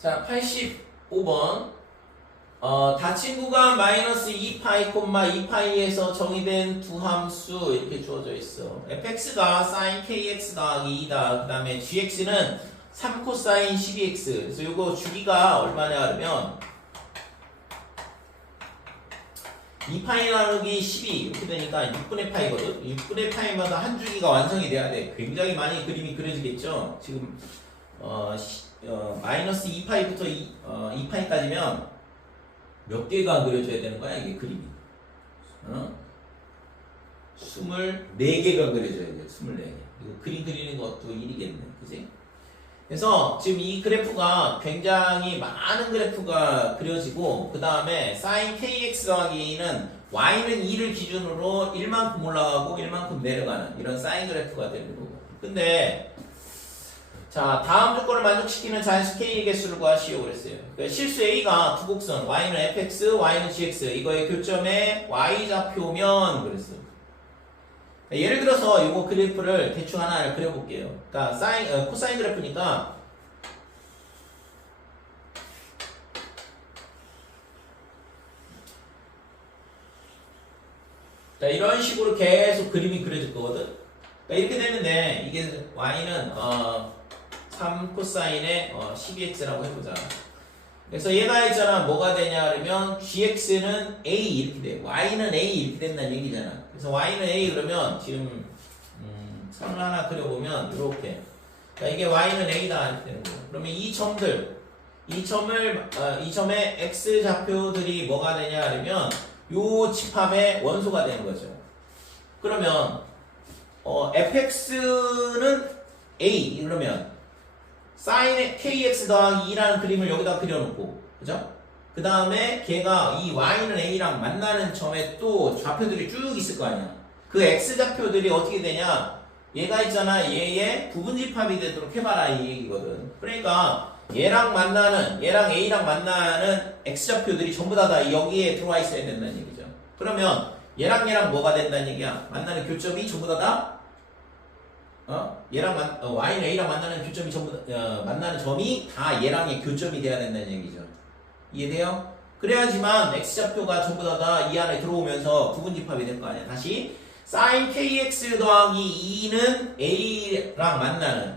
자, 85번. 닫힌 구간 마이너스 2파이, 2파이에서 정의된 두 함수 이렇게 주어져 있어. fx가 sin kx 더하기 2다. 그 다음에 gx는 3 코사인 12x. 그래서 요거 주기가 얼마냐 그러면 2파이 나누기 12 이렇게 되니까 6분의 파이거든. 6분의 파이마다 한 주기가 완성이 돼야 돼. 굉장히 많이 그림이 그려지겠죠. 지금 마이너스 2파이부터 2파이까지면 몇 개가 그려져야 되는 거야 이게 그림이. 24개가 그려져야 돼. 24개. 이거 그림 그리는 것도 일이겠네. 그지? 그래서 지금 이 그래프가 굉장히 많은 그래프가 그려지고 그 다음에 sin kx 더하기 2는 y는 2를 기준으로 1만큼 올라가고 1만큼 내려가는 이런 사인 그래프가 되는 거고. 근데 자, 다음 조건을 만족시키는 자연수 K의 개수를 구하시오 그랬어요. 그러니까 실수 A가 두 곡선 Y는 fx, Y는 gx 이거의 교점에 Y좌표면 그랬어요. 예를 들어서 이거 그래프를 대충 하나 그려볼게요. 그러니까 코사인 그래프니까 자, 이런 식으로 계속 그림이 그려질 거거든. 그러니까 이렇게 되는데 이게 Y는 3 코사인의 12x라고 해보자. 그래서 얘가 있잖아 뭐가 되냐 그러면 gx는 a 이렇게 돼. y는 a 이렇게 된다는 얘기잖아. 그래서 y는 a 그러면 지금 선을 하나 그려보면 이렇게. 그러니까 이게 y는 a다 이렇게 되는 거예요. 그러면 이 점의 x 좌표들이 뭐가 되냐 그러면 요 집합의 원소가 되는 거죠. 그러면 fx는 a 그러면 sin kx 더하기 2라는 그림을 여기다 그려놓고, 그죠? 그 다음에 걔가 이 y는 a랑 만나는 점에 또 좌표들이 쭉 있을 거 아니야. 그 x좌표들이 어떻게 되냐? 얘가 있잖아. 얘의 부분집합이 되도록 해봐라 이 얘기거든. 그러니까 얘랑 a랑 만나는 x좌표들이 전부 다 여기에 들어와 있어야 된다는 얘기죠. 그러면 얘랑 뭐가 된다는 얘기야? 만나는 교점이 전부 다 y는 a랑 만나는 교점이 만나는 점이 다 얘랑의 교점이 돼야 된다는 얘기죠. 이해돼요? 그래야지만 x좌표가 전부 다 이 안에 들어오면서 부분집합이 될 거 아니야. 다시 sin kx 더하기 2는 a랑 만나는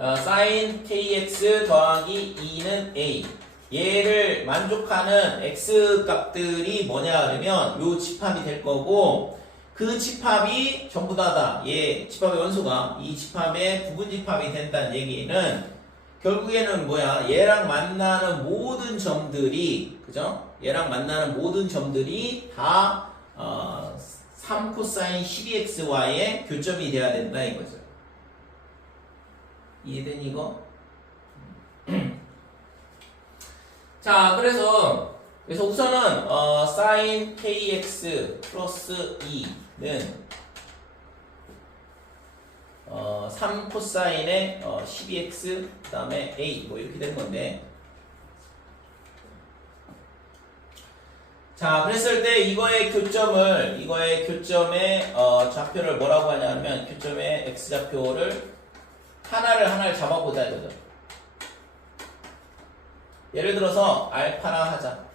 sin kx 더하기 2는 a 얘를 만족하는 x 값들이 뭐냐 그러면 요 집합이 될 거고 그 집합이 전부 다다. 집합의 원소가 이 집합의 부분집합이 된다는 얘기는 결국에는 뭐야? 얘랑 만나는 모든 점들이 그죠? 얘랑 만나는 모든 점들이 다 3 코사인 12xy의 교점이 돼야 된다 이거죠. 이해되니 이거? 자, 그래서 우선은 sin kx 플러스 2는 3 코사인의 12x 그 다음에 a 뭐 이렇게 된 건데 자 그랬을 때 이거의 교점의 좌표를 뭐라고 하냐면 교점의 x좌표를 하나를 잡아보자 이거죠. 예를 들어서 알파라 하자.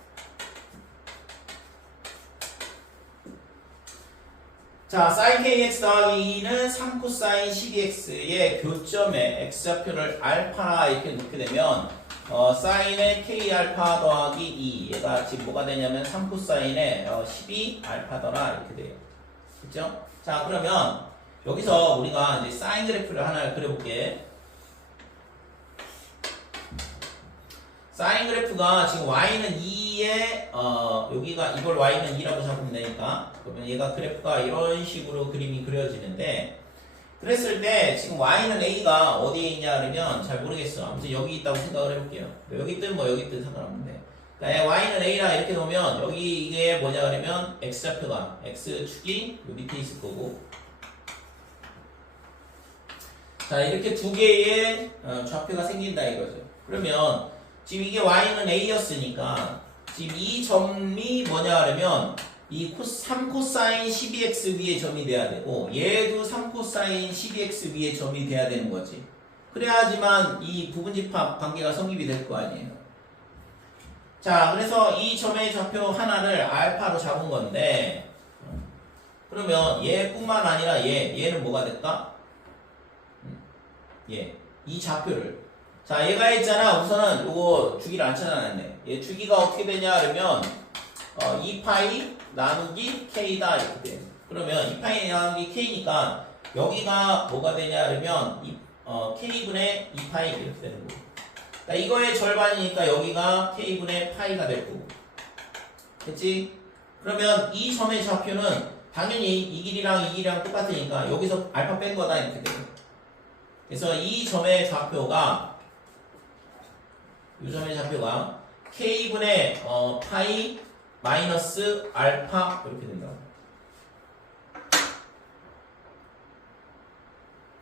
자, sin kx 더하기 2는 3 코사인 12x의 교점의 x좌표를 알파 이렇게 놓게 되면 사인의 k 알파 더하기 2 얘가 지금 뭐가 되냐면 3 코사인의 12 알파더라 이렇게 돼요. 그렇죠? 자, 그러면 여기서 우리가 이제 사인 그래프를 하나 그려볼게. 사인 그래프가 지금 y는 2에 여기가 이걸 y는 2라고 잡으면 되니까 그러면 얘가 그래프가 이런 식으로 그림이 그려지는데 그랬을 때 지금 y는 a가 어디에 있냐 그러면 잘 모르겠어. 아무튼 여기 있다고 생각을 해볼게요. 여기 있든 여기 있든 상관없는데 그러니까 y는 a라 이렇게 놓으면 여기 이게 뭐냐 그러면 x좌표가 x축이 요 밑에 있을 거고 자 이렇게 두 개의 좌표가 생긴다 이거죠. 그러면 지금 이게 y는 a였으니까 지금 이 점이 뭐냐 그러면 이 3 코사인 12x 위에 점이 돼야 되고 얘도 3 코사인 12x 위에 점이 돼야 되는 거지. 그래야지만 이 부분집합 관계가 성립이 될 거 아니에요. 자, 그래서 이 점의 좌표 하나를 알파로 잡은 건데, 그러면 얘뿐만 아니라 얘는 뭐가 될까? 이 좌표를. 자, 얘가 있잖아. 우선은 요거 주기를 안 찾아놨네. 얘 주기가 어떻게 되냐, 그러면, 2파이 나누기 k다, 이렇게 돼. 그러면 2파이 나누기 k니까, 여기가 뭐가 되냐, 그러면, k분의 2파이 이렇게 되는 거고. 그러니까 이거의 절반이니까 여기가 k분의 파이가 될 거고. 됐지? 그러면 이 점의 좌표는 당연히 이 길이랑 똑같으니까 여기서 알파 뺀 거다, 이렇게 돼요. 그래서 이 점의 좌표가, 이 점의 좌표가 k분의 파이 마이너스 알파 이렇게 된다고.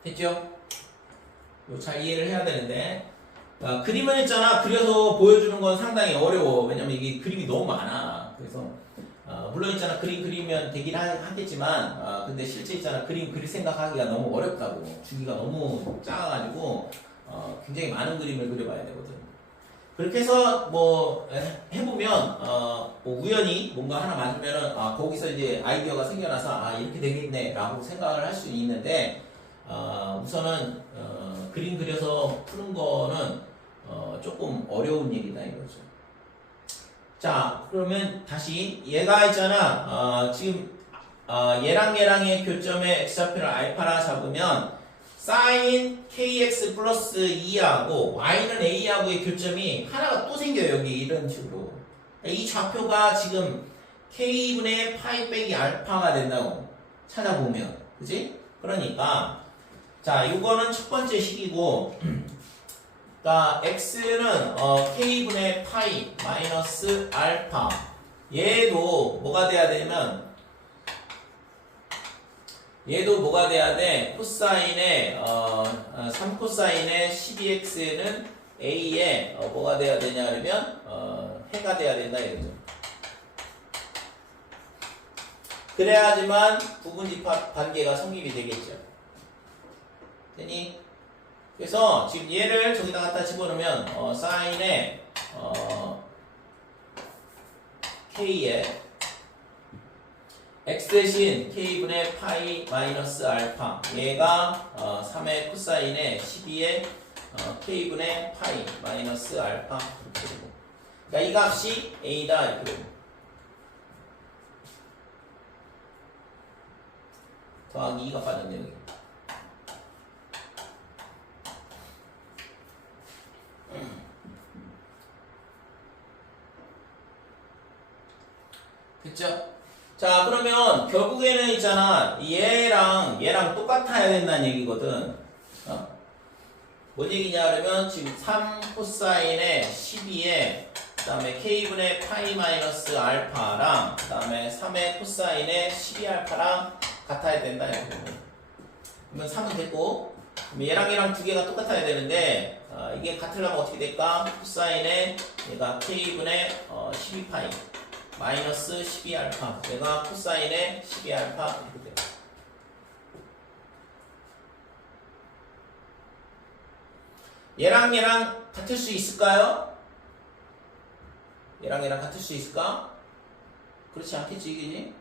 됐죠? 잘 이해를 해야 되는데, 그림을 있잖아. 그려서 보여주는 건 상당히 어려워. 왜냐면 이게 그림이 너무 많아. 그래서 물론 있잖아. 그림 그리면 되긴 하겠지만, 근데 실제 있잖아. 그림 그릴 생각하기가 너무 어렵다고. 주기가 너무 작아가지고 굉장히 많은 그림을 그려봐야 되거든. 그렇게 해서 뭐 해보면 뭐 우연히 뭔가 하나 맞으면은 거기서 이제 아이디어가 생겨나서 이렇게 되겠네라고 생각을 할 수 있는데, 우선은 그림 그려서 푸는 거는 조금 어려운 일이다 이거죠. 자, 그러면 다시 얘가 있잖아. 지금 얘랑의 교점의 x좌표를 알파라 잡으면 sin kx 플러스 2하고 y는 a하고의 교점이 하나가 또 생겨요. 여기 이런 식으로. 이 좌표가 지금 k분의 파이 빼기 알파가 된다고 찾아보면, 그지? 그러니까 자, 이거는 첫 번째 식이고, 그러니까 x는 k분의 파이 마이너스 알파. 얘도 뭐가 돼야 되면, 얘도 뭐가 돼야 돼? 코사인의 3코사인의 12x는 a에 뭐가 돼야 되냐 그러면 해가 돼야 된다 이거죠. 그래야지만 부분집합 관계가 성립이 되겠죠. 되니? 그래서 지금 얘를 저기다 갖다 집어넣으면 사인의 k에 x 대신 k분의 파이 마이너스 알파, 얘가 3의 코사인의 12의 k분의 파이 마이너스 알파 이렇게 되고, 그러니까 이 값이 a다 이렇게 되고, 더하기 2가 빠졌네요 여기. 됐죠? 자, 그러면 결국에는 있잖아, 얘랑 똑같아야 된다는 얘기거든. 뭔 얘기냐 그러면 지금 3 코사인의 12에 그 다음에 k분의 파이 마이너스 알파랑 그 다음에 3의 코사인의 12알파랑 같아야 된다 이렇게. 그러면 3은 됐고, 그럼 얘랑 두 개가 똑같아야 되는데, 이게 같으려면 어떻게 될까? 코사인의 얘가 k분의 12파이 마이너스 12알파, 얘가 코사인의 12알파 이렇게 돼요. 얘랑 같을 수 있을까요? 얘랑 같을 수 있을까? 그렇지 않겠지, 이게.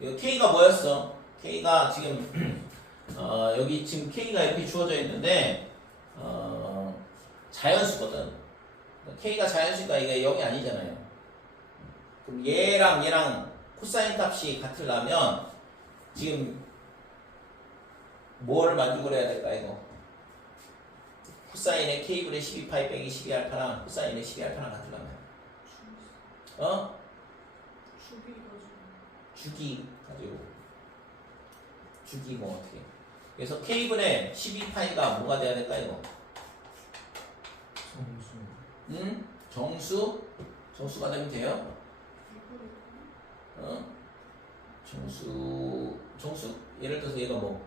이거 k가 뭐였어? k가 지금 여기 지금 k가 이렇게 주어져 있는데 자연수거든. k가 자연수니까 이게 0이 아니잖아요. 그럼 얘랑 코사인 값이 같으려면 지금 뭐를 만들고 그래야 될까 이거? 코사인의 k분의 12파이 빼기 12알파랑 코사인의 12알파랑 같으려면 주기 가지고 주기 뭐 어떻게? 그래서 k분의 12파이가 뭐가 돼야 될까 이거? 정수? 정수가 되면 돼요? 정수? 예를 들어서 얘가 뭐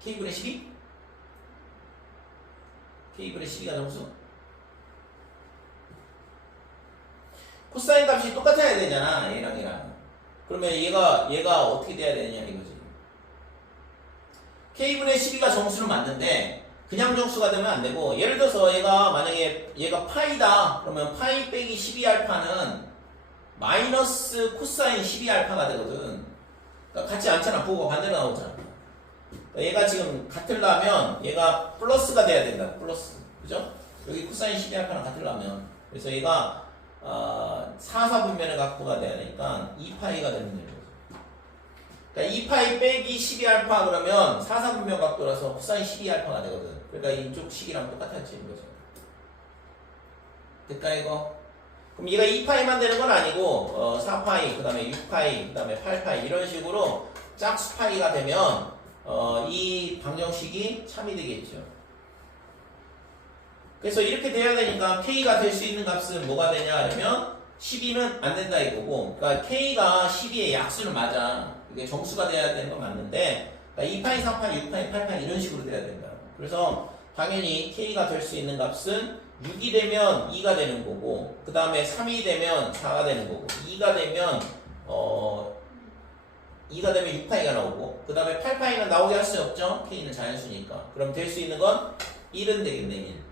k분의 12? k분의 12가 정수? 코사인 값이 똑같아야 되잖아, 얘랑. 그러면 얘가 어떻게 돼야 되느냐 이거지. k분의 12가 정수는 맞는데 그냥 정수가 되면 안 되고, 예를 들어서 얘가 만약에 얘가 파이다 그러면 파이 빼기 12알파는 마이너스 코사인 12알파가 되거든. 그러니까 같지 않잖아. 부호가 반대로 나오잖아. 그러니까 얘가 지금 같으려면 얘가 플러스가 돼야 된다. 플러스. 그죠? 여기 코사인 12알파랑 같으려면. 그래서 얘가 4분면의 각도가 돼야 되니까 2파이가 되는 거죠. 그러니까 2파이 빼기 12알파 그러면 4분면 각도라서 코사인 12알파가 되거든. 그러니까 이쪽 식이랑 똑같아지는 거죠. 될까 이거? 그럼 얘가 2파이만 되는 건 아니고 4파이, 그 다음에 6파이, 그 다음에 8파이 이런 식으로 짝수파이가 되면 이 방정식이 참이 되겠죠. 그래서 이렇게 돼야 되니까 K가 될 수 있는 값은 뭐가 되냐 하면 12는 안 된다 이거고, 그러니까 K가 12의 약수는 맞아. 이게 정수가 돼야 되는 건 맞는데, 그러니까 2파이, 4파이, 6파이, 8파이 이런 식으로 돼야 된다. 그래서 당연히 K가 될 수 있는 값은 6이 되면 2가 되는 거고, 그 다음에 3이 되면 4가 되는 거고, 2가 되면 6파이가 나오고, 그 다음에 8파이는 나오게 할 수 없죠. K는 자연수니까. 그럼 될 수 있는 건 1은 되겠네. 1.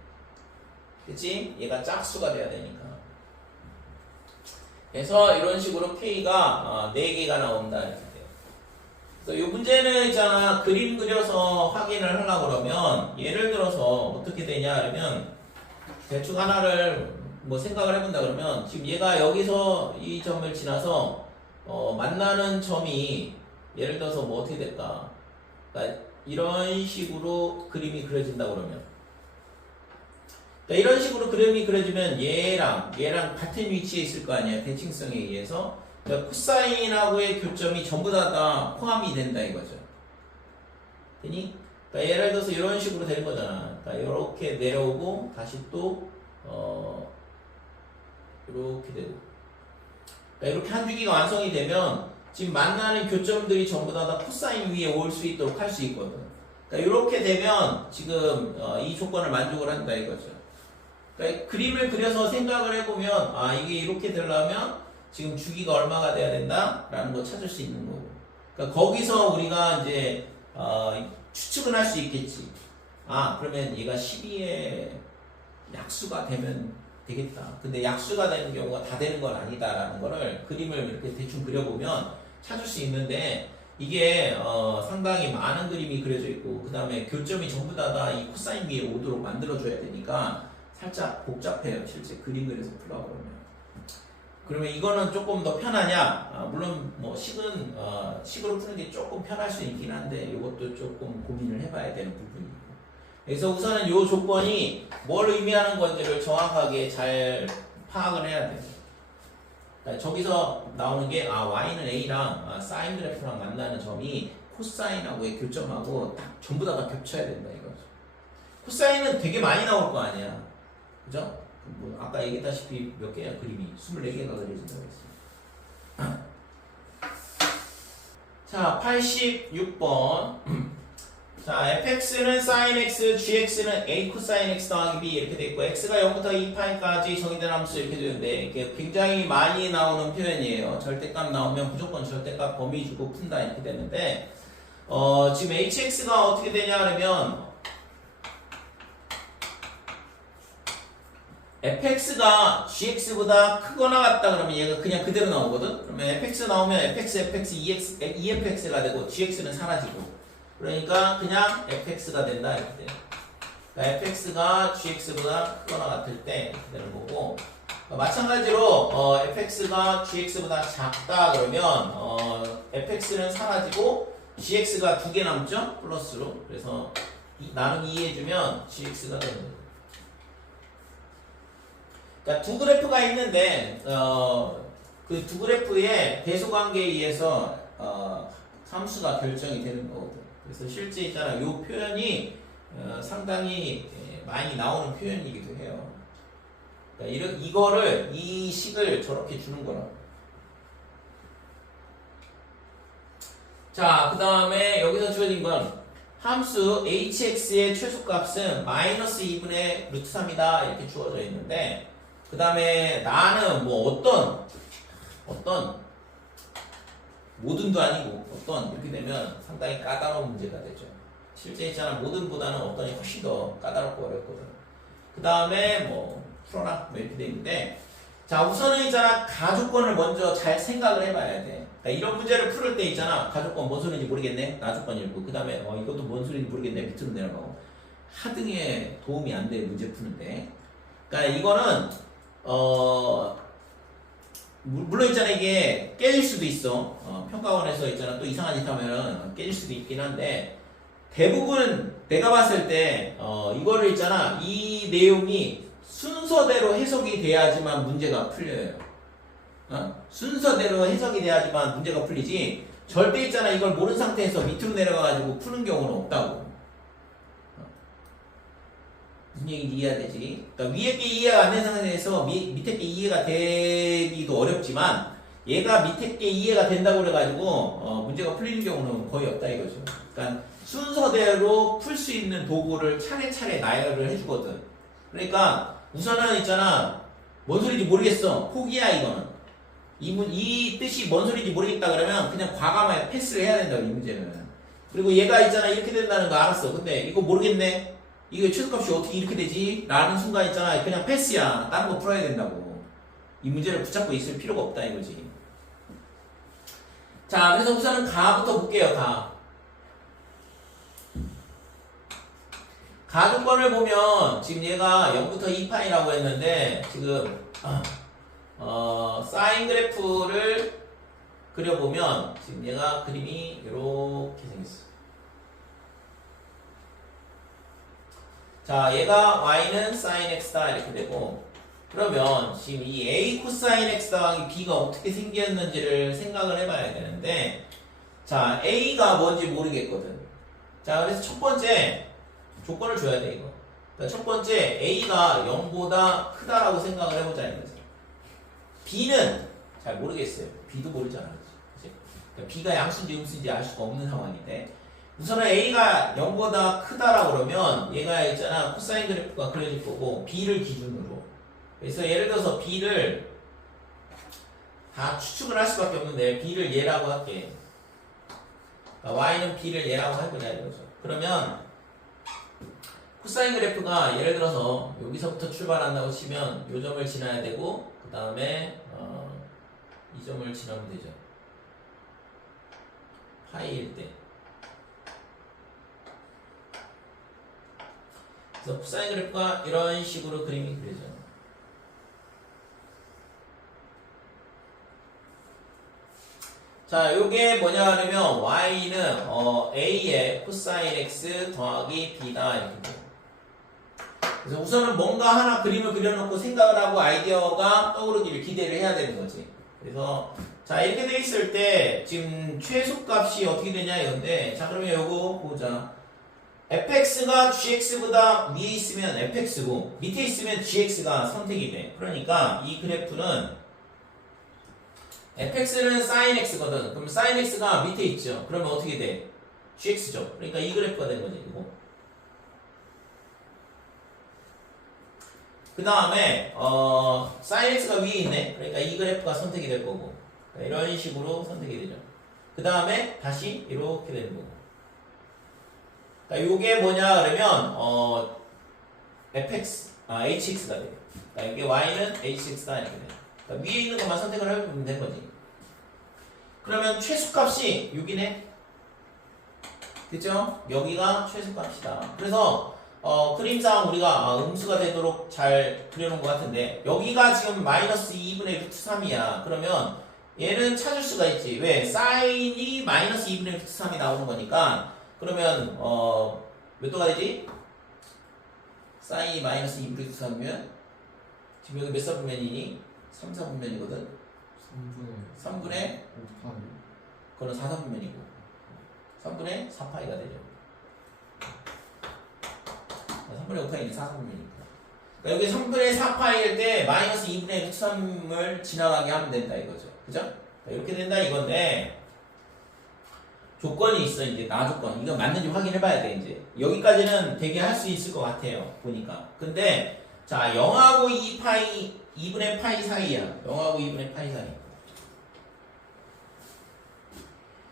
그치? 얘가 짝수가 돼야 되니까. 그래서 이런 식으로 K가 4개가 나온다 이렇게 돼요. 그래서 이 문제는 있잖아, 그림 그려서 확인을 하려고 그러면 예를 들어서 어떻게 되냐 하면 대충 하나를 뭐 생각을 해본다 그러면, 지금 얘가 여기서 이 점을 지나서 만나는 점이 예를 들어서 뭐 어떻게 될까? 그러니까 이런 식으로 그림이 그려진다 그러면, 그러니까 이런 식으로 그림이 그려지면 얘랑 같은 위치에 있을 거 아니야, 대칭성에 의해서. 그러니까 코사인하고의 교점이 전부 다 포함이 된다 이거죠. 되니? 그러니까 예를 들어서 이런 식으로 되는 거잖아. 그러니까 이렇게 내려오고 다시 또 이렇게 되고. 그러니까 이렇게 한 주기가 완성이 되면 지금 만나는 교점들이 전부 다 코사인 위에 올 수 있도록 할 수 있거든. 그러니까 이렇게 되면 지금 이 조건을 만족을 한다 이거죠. 그러니까 그림을 그려서 생각을 해보면, 이게 이렇게 되려면 지금 주기가 얼마가 돼야 된다? 라는 거 찾을 수 있는 거고. 그러니까 거기서 우리가 이제 추측은 할 수 있겠지. 그러면 얘가 12의 약수가 되면 되겠다. 근데 약수가 되는 경우가 다 되는 건 아니다라는 거를 그림을 이렇게 대충 그려보면 찾을 수 있는데, 이게 상당히 많은 그림이 그려져 있고, 그 다음에 교점이 전부 다 이 코사인 위에 오도록 만들어줘야 되니까 살짝 복잡해요. 실제 그림 그려서 풀라고 그러면 이거는 조금 더 편하냐? 물론 뭐 식으로 푸는 게 조금 편할 수 있긴 한데, 이것도 조금 고민을 해봐야 되는 부분이고. 그래서 우선은 이 조건이 뭘 의미하는 건지를 정확하게 잘 파악을 해야 돼요. 그러니까 저기서 나오는 게 y는 a랑 사인 그래프랑 만나는 점이 코사인하고의 교점하고 딱 전부 다 겹쳐야 된다 이거죠. 코사인은 되게 많이 나올 거 아니야. 그죠? 뭐 아까 얘기했다시피 몇 개야 그림이 24개가 그려진다고 했어요. 자, 86번. 자, fx는 sin x, gx는 a 코사인 x 더하기 b 이렇게 돼 있고, x가 0부터 2파이까지 정의된 함수 이렇게 되는데, 이게 굉장히 많이 나오는 표현이에요. 절대값 나오면 무조건 절대값 범위 주고 푼다 이렇게 되는데, 지금 hx가 어떻게 되냐 하면 fx가 gx보다 크거나 같다 그러면 얘가 그냥 그대로 나오거든. 그러면 fx 나오면 fx, efx가 되고 gx는 사라지고, 그러니까 그냥 fx가 된다 이렇게 돼요. 그러니까 fx가 gx보다 크거나 같을 때 이렇게 되는 거고, 마찬가지로 fx가 gx보다 작다 그러면 fx는 사라지고 gx가 2개 남죠? 플러스로. 그래서 나누기 2 해주면 gx가 되는 거예요. 그러니까 두 그래프가 있는데 그 두 그래프의 배수관계에 의해서 함수가 결정이 되는 거거든. 그래서 실제 있잖아, 이 표현이 상당히 많이 나오는 표현이기도 해요. 그러니까 이거를 이 식을 저렇게 주는 거라고. 자, 그 다음에 여기서 주어진 건 함수 hx의 최소값은 마이너스 2분의 루트 3이다 이렇게 주어져 있는데, 그 다음에 나는 뭐 어떤 모든도 아니고 어떤 이렇게 되면 상당히 까다로운 문제가 되죠. 실제 있잖아 모든보다는 어떤이 훨씬 더 까다롭고 어렵거든. 그 다음에 뭐 풀어라 뭐 이렇게 돼 있는데 자 우선은 있잖아 가조건을 먼저 잘 생각을 해봐야 돼. 그러니까 이런 문제를 풀을 때 있잖아 가조건 뭔 소리인지 모르겠네 나조건 읽고 그 다음에 이것도 뭔 소리인지 모르겠네 밑으로 내려가고 하등에 도움이 안 돼 문제 푸는데. 그러니까 이거는 물론 있잖아 이게 깨질 수도 있어. 평가원에서 있잖아 또 이상한 짓 하면은 깨질 수도 있긴 한데 대부분 내가 봤을 때 이거를 있잖아 이 내용이 순서대로 해석이 돼야지만 문제가 풀려요. 순서대로 해석이 돼야지만 문제가 풀리지 절대 있잖아 이걸 모르는 상태에서 밑으로 내려가가지고 푸는 경우는 없다고. 무슨 얘기인지 이해가 되지? 그러니까 위에 게 이해가 안 되는 상태에서 밑에 게 이해가 되기도 어렵지만 얘가 밑에 게 이해가 된다고 그래가지고 문제가 풀리는 경우는 거의 없다 이거죠. 그러니까 순서대로 풀 수 있는 도구를 차례차례 나열을 해주거든. 그러니까 우선은 있잖아 뭔 소리인지 모르겠어 포기야 이거는. 이 뜻이 뭔 소리인지 모르겠다 그러면 그냥 과감하게 패스를 해야 된다고 이 문제는. 그리고 얘가 있잖아 이렇게 된다는 거 알았어. 근데 이거 모르겠네. 이게 최소값이 어떻게 이렇게 되지? 라는 순간 있잖아 그냥 패스야. 다른 거 풀어야 된다고. 이 문제를 붙잡고 있을 필요가 없다 이거지. 자 그래서 우선은 가부터 볼게요. 가조건을 보면 지금 얘가 0부터 2파이라고 했는데 지금 사인 그래프를 그려보면 지금 얘가 그림이 이렇게 생겼어. 자 얘가 y는 sin x다 이렇게 되고 그러면 지금 이 a 코사인 x 더하기 b가 어떻게 생겼는지를 생각을 해봐야 되는데 자 a가 뭔지 모르겠거든. 자 그래서 첫 번째 조건을 줘야 돼 이거. 그러니까 첫 번째 a가 0보다 크다라고 생각을 해보자 이거지. b는 잘 모르겠어요. b도 모르잖아. 그치? 그러니까 b가 양수인지 음수인지 알 수가 없는 상황인데 우선은 a가 0보다 크다라고 그러면 얘가 있잖아 코사인 그래프가 그려질 거고 b를 기준으로. 그래서 예를 들어서 b를 다 추측을 할 수밖에 없는데 b를 얘라고 할게. 그러니까 y는 b를 얘라고 할 거냐 이거죠. 그러면 코사인 그래프가 예를 들어서 여기서부터 출발한다고 치면 이 점을 지나야 되고 그 다음에 이 점을 지나면 되죠. 파이일 때. 그래서 코사인 그래프가 이런 식으로 그림이 그려져. 자, 요게 뭐냐 하면 y는 a의 코사인 x 더하기 b다 이렇게 돼요. 그래서 우선은 뭔가 하나 그림을 그려놓고 생각을 하고 아이디어가 떠오르기를 기대를 해야 되는 거지. 그래서 자 이렇게 돼 있을 때 지금 최소값이 어떻게 되냐 이건데 자 그러면 요거 보자. fx가 gx보다 위에 있으면 fx고 밑에 있으면 gx가 선택이 돼. 그러니까 이 그래프는 fx는 sin x거든. 그럼 sin x가 밑에 있죠. 그러면 어떻게 돼? gx죠. 그러니까 이 그래프가 된 거지 이거. 그 다음에 sin x가 위에 있네. 그러니까 이 그래프가 선택이 될 거고 이런 식으로 선택이 되죠. 그 다음에 다시 이렇게 되는 거고. 그러니까 요게 뭐냐 그러면 hx가 돼요. 그러니까 이게 y는 hx다 이렇게 돼요. 그러니까 위에 있는 것만 선택을 해보면 된 거지. 그러면 최소값이 6이네. 그죠? 여기가 최소값이다. 그래서 그림상 우리가 음수가 되도록 잘 그려놓은 것 같은데 여기가 지금 마이너스 2분의 루트 3이야. 그러면 얘는 찾을 수가 있지. 왜? 사인이 마이너스 2분의 루트 3이 나오는 거니까 그러면 몇 도가 되지? 사인이 마이너스 2분의 루트 3이면 지금 여기 몇 사분면이니? 3, 4분면이거든? 3분의 5파이 그거는 4, 4분면이고 3분의 4파이가 되죠. 3분의 5파이는 4, 4분면이니까 그러니까 여기 3분의 4파이일 때 마이너스 2분의 루트 3을 지나가게 하면 된다 이거죠. 그죠? 이렇게 된다 이건데 조건이 있어. 이제 나조건 이거 맞는지 확인해 봐야 돼. 이제 여기까지는 되게 할 수 있을 것 같아요 보니까. 근데 자 0하고 2파이 2분의 파이 사이야. 0하고 2분의 파이 사이.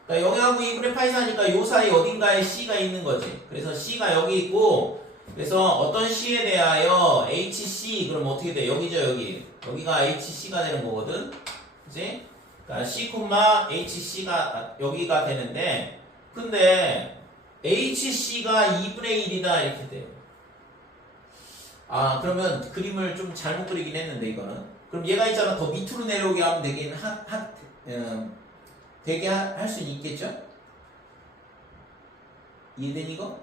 그러니까 0하고 2분의 파이 사니까 요 사이 어딘가에 C가 있는 거지. 그래서 C가 여기 있고, 그래서 어떤 C에 대하여 HC, 그럼 어떻게 돼? 여기죠, 여기. 여기가 HC가 되는 거거든. 그치? 그러니까 C, HC가 여기가 되는데, 근데 HC가 2분의 1이다 이렇게 돼요. 아, 그러면 그림을 좀 잘못 그리긴 했는데, 이거는. 그럼 얘가 있잖아. 더 밑으로 내려오게 하면 되게 할 수 있겠죠? 이해된 이거?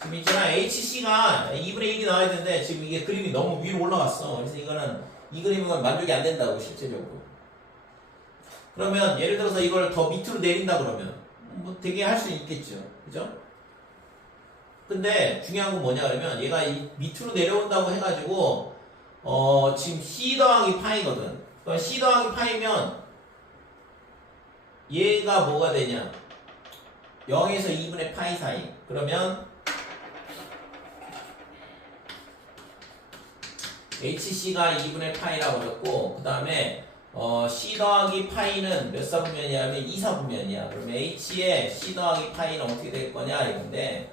지금 있잖아. HC가 2분의 1이 나와야 되는데, 지금 이게 그림이 너무 위로 올라갔어. 그래서 이거는, 이 그림은 만족이 안 된다고, 실제적으로. 그러면, 예를 들어서 이걸 더 밑으로 내린다 그러면, 뭐 되게 할 수 있겠죠. 그죠? 근데, 중요한 건 뭐냐 그러면, 얘가 이 밑으로 내려온다고 해가지고, 지금 C 더하기 파이거든. 그럼 C 더하기 파이면, 얘가 뭐가 되냐? 0에서 2분의 파이 사이. 그러면 HC가 2분의 파이라고 그랬고, 그 다음에 C 더하기 파이는 몇 사분면이냐면 2사분면이야. 그러면 H의 C 더하기 파이는 어떻게 될 거냐 이건데,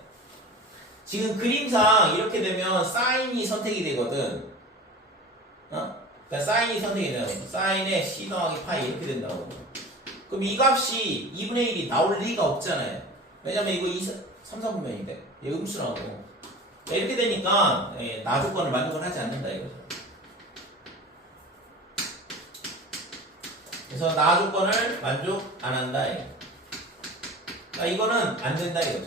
지금 그림상 이렇게 되면 사인이 선택이 되거든. 그러니까 사인이 선택이 돼요. 사인의 C 더하기 파이 이렇게 된다고. 그럼 이 값이 2분의 1이 나올 리가 없잖아요. 왜냐면 이거 3, 4분면인데 얘 음수라고. 이렇게 되니까 나 조건을 만족을 하지 않는다 이거죠. 그래서 나 조건을 만족 안 한다 이거. 그러니까 이거는 안 된다 이거죠.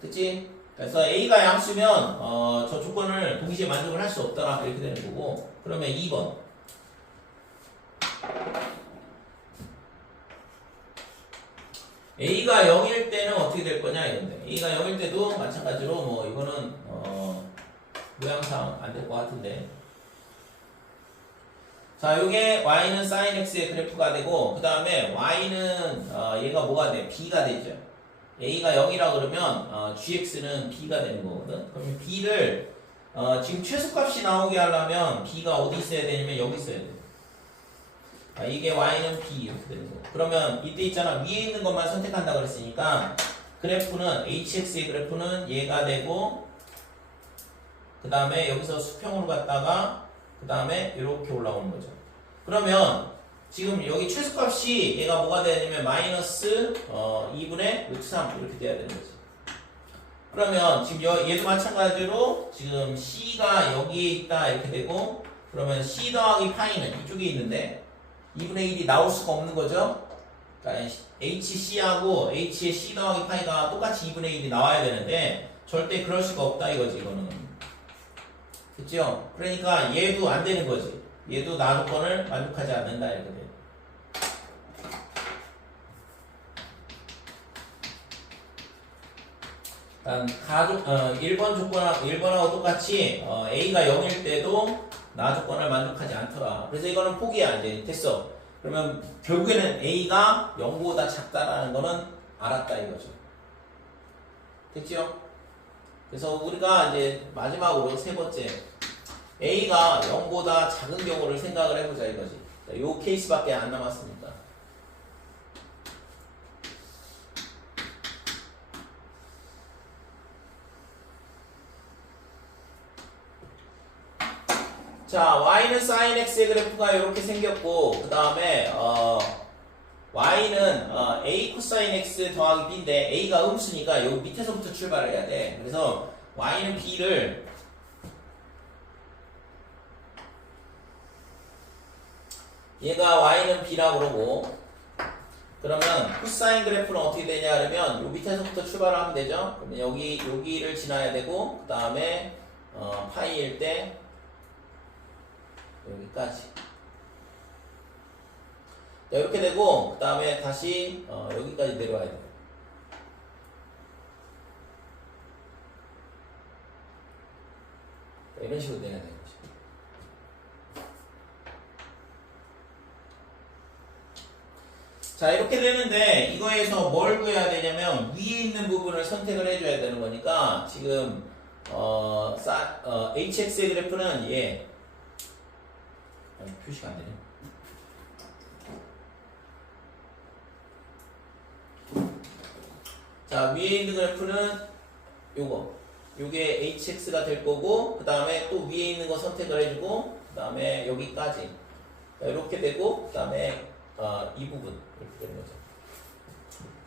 그치? 그래서 A가 양수면 저 조건을 동시에 만족을 할 수 없더라 이렇게 되는 거고. 그러면 2번 A가 0일 때는 어떻게 될 거냐 이건데, A가 0일 때도 마찬가지로 뭐 이거는 모양상 안 될 것 같은데, 자 요게 y는 sin x의 그래프가 되고, 그 다음에 y는 얘가 뭐가 돼? b가 되죠. A가 0이라 그러면 gx는 b가 되는 거거든. 그러면 b를 지금 최소값이 나오게 하려면 b가 어디 있어야 되냐면 여기 있어야 돼. 이게 y는 b 이렇게 되는 거. 그러면 이때 있잖아, 위에 있는 것만 선택한다 그랬으니까 그래프는 hx의 그래프는 얘가 되고, 그 다음에 여기서 수평으로 갔다가 그 다음에 이렇게 올라오는 거죠. 그러면 지금 여기 최소값이 얘가 뭐가 되냐면 마이너스 2분의 루트 3 이렇게 돼야 되는 거지. 그러면 지금 얘도 마찬가지로 지금 c가 여기에 있다 이렇게 되고, 그러면 c 더하기 파이는 이쪽에 있는데 2분의 1이 나올 수가 없는 거죠. 그러니까 HC하고 H의 C 더하기 파이가 똑같이 2분의 1이 나와야 되는데 절대 그럴 수가 없다 이거지 이거는. 그쵸? 그러니까 얘도 안 되는 거지. 얘도 나 조건을 만족하지 않는다 이렇게 돼. 가족 1번하고 똑같이 A가 0일 때도 나 조건을 만족하지 않더라. 그래서 이거는 포기야. 이제 됐어. 그러면 결국에는 A가 0보다 작다라는 거는 알았다 이거죠. 됐죠? 그래서 우리가 이제 마지막으로 세 번째, A가 0보다 작은 경우를 생각을 해보자 이거지. 이 케이스밖에 안 남았으니까. 자, y는 sin x의 그래프가 이렇게 생겼고, 그 다음에 y는 a 코사인 x 더하기 b인데 a가 음수니까 여기 밑에서부터 출발해야 돼. 그래서 y는 b를 얘가 y는 b라고 그러고, 그러면 코사인 그래프는 어떻게 되냐 그러면 요 밑에서부터 출발하면 되죠. 그러면 여기를 지나야 되고, 그 다음에 파이일 때 여기까지. 자, 이렇게 되고, 그 다음에 다시 여기까지 내려와야 돼요. 이런 식으로 내야 되는 거죠. 자, 이렇게 되는데 이거에서 뭘 구해야 되냐면 위에 있는 부분을 선택을 해줘야 되는 거니까, 지금 hx의 그래프는 얘 표시가 안 되네. 자, 위에 있는 그래프는 요게 hx가 될 거고, 그 다음에 또 위에 있는 거 선택을 해주고, 그 다음에 여기까지. 이렇게 되고, 그 다음에 이 부분 이렇게 되는 거죠.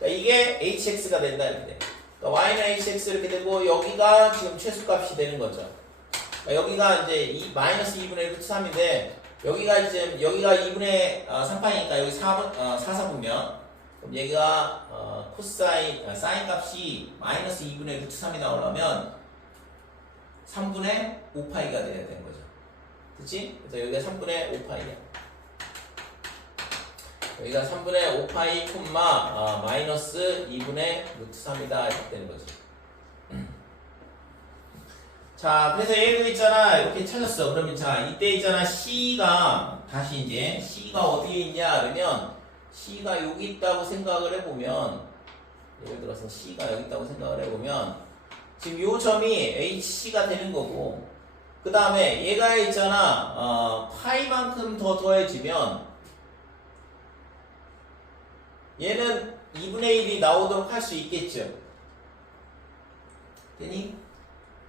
자, 이게 hx가 된다 이렇게 돼. 그러니까 y는 hx 이렇게 되고, 여기가 지금 최소값이 되는 거죠. 그러니까 여기가 이제 마이너스 2분의 루트 3인데, 여기가 2분의 3파이니까 여기 4사분면, 그럼 얘가 사인 값이 마이너스 2분의 루트 3이 나오려면 3분의 5파이가 돼야 되는 거죠. 그치? 그래서 여기가 3분의 5파이야. 여기가 3분의 5파이 콤마 마이너스 2분의 루트 3이다 이렇게 되는 거죠. 자, 그래서 얘도 있잖아. 이렇게 찾았어. 그러면 자, 이때 있잖아. C가 다시 이제 C가 어디에 있냐 그러면 C가 여기 있다고 생각을 해보면, 예를 들어서 C가 여기 있다고 생각을 해보면 지금 요 점이 HC가 되는 거고, 그 다음에 얘가 있잖아. 파이만큼 더 더해지면 얘는 2분의 1이 나오도록 할 수 있겠죠. 되니?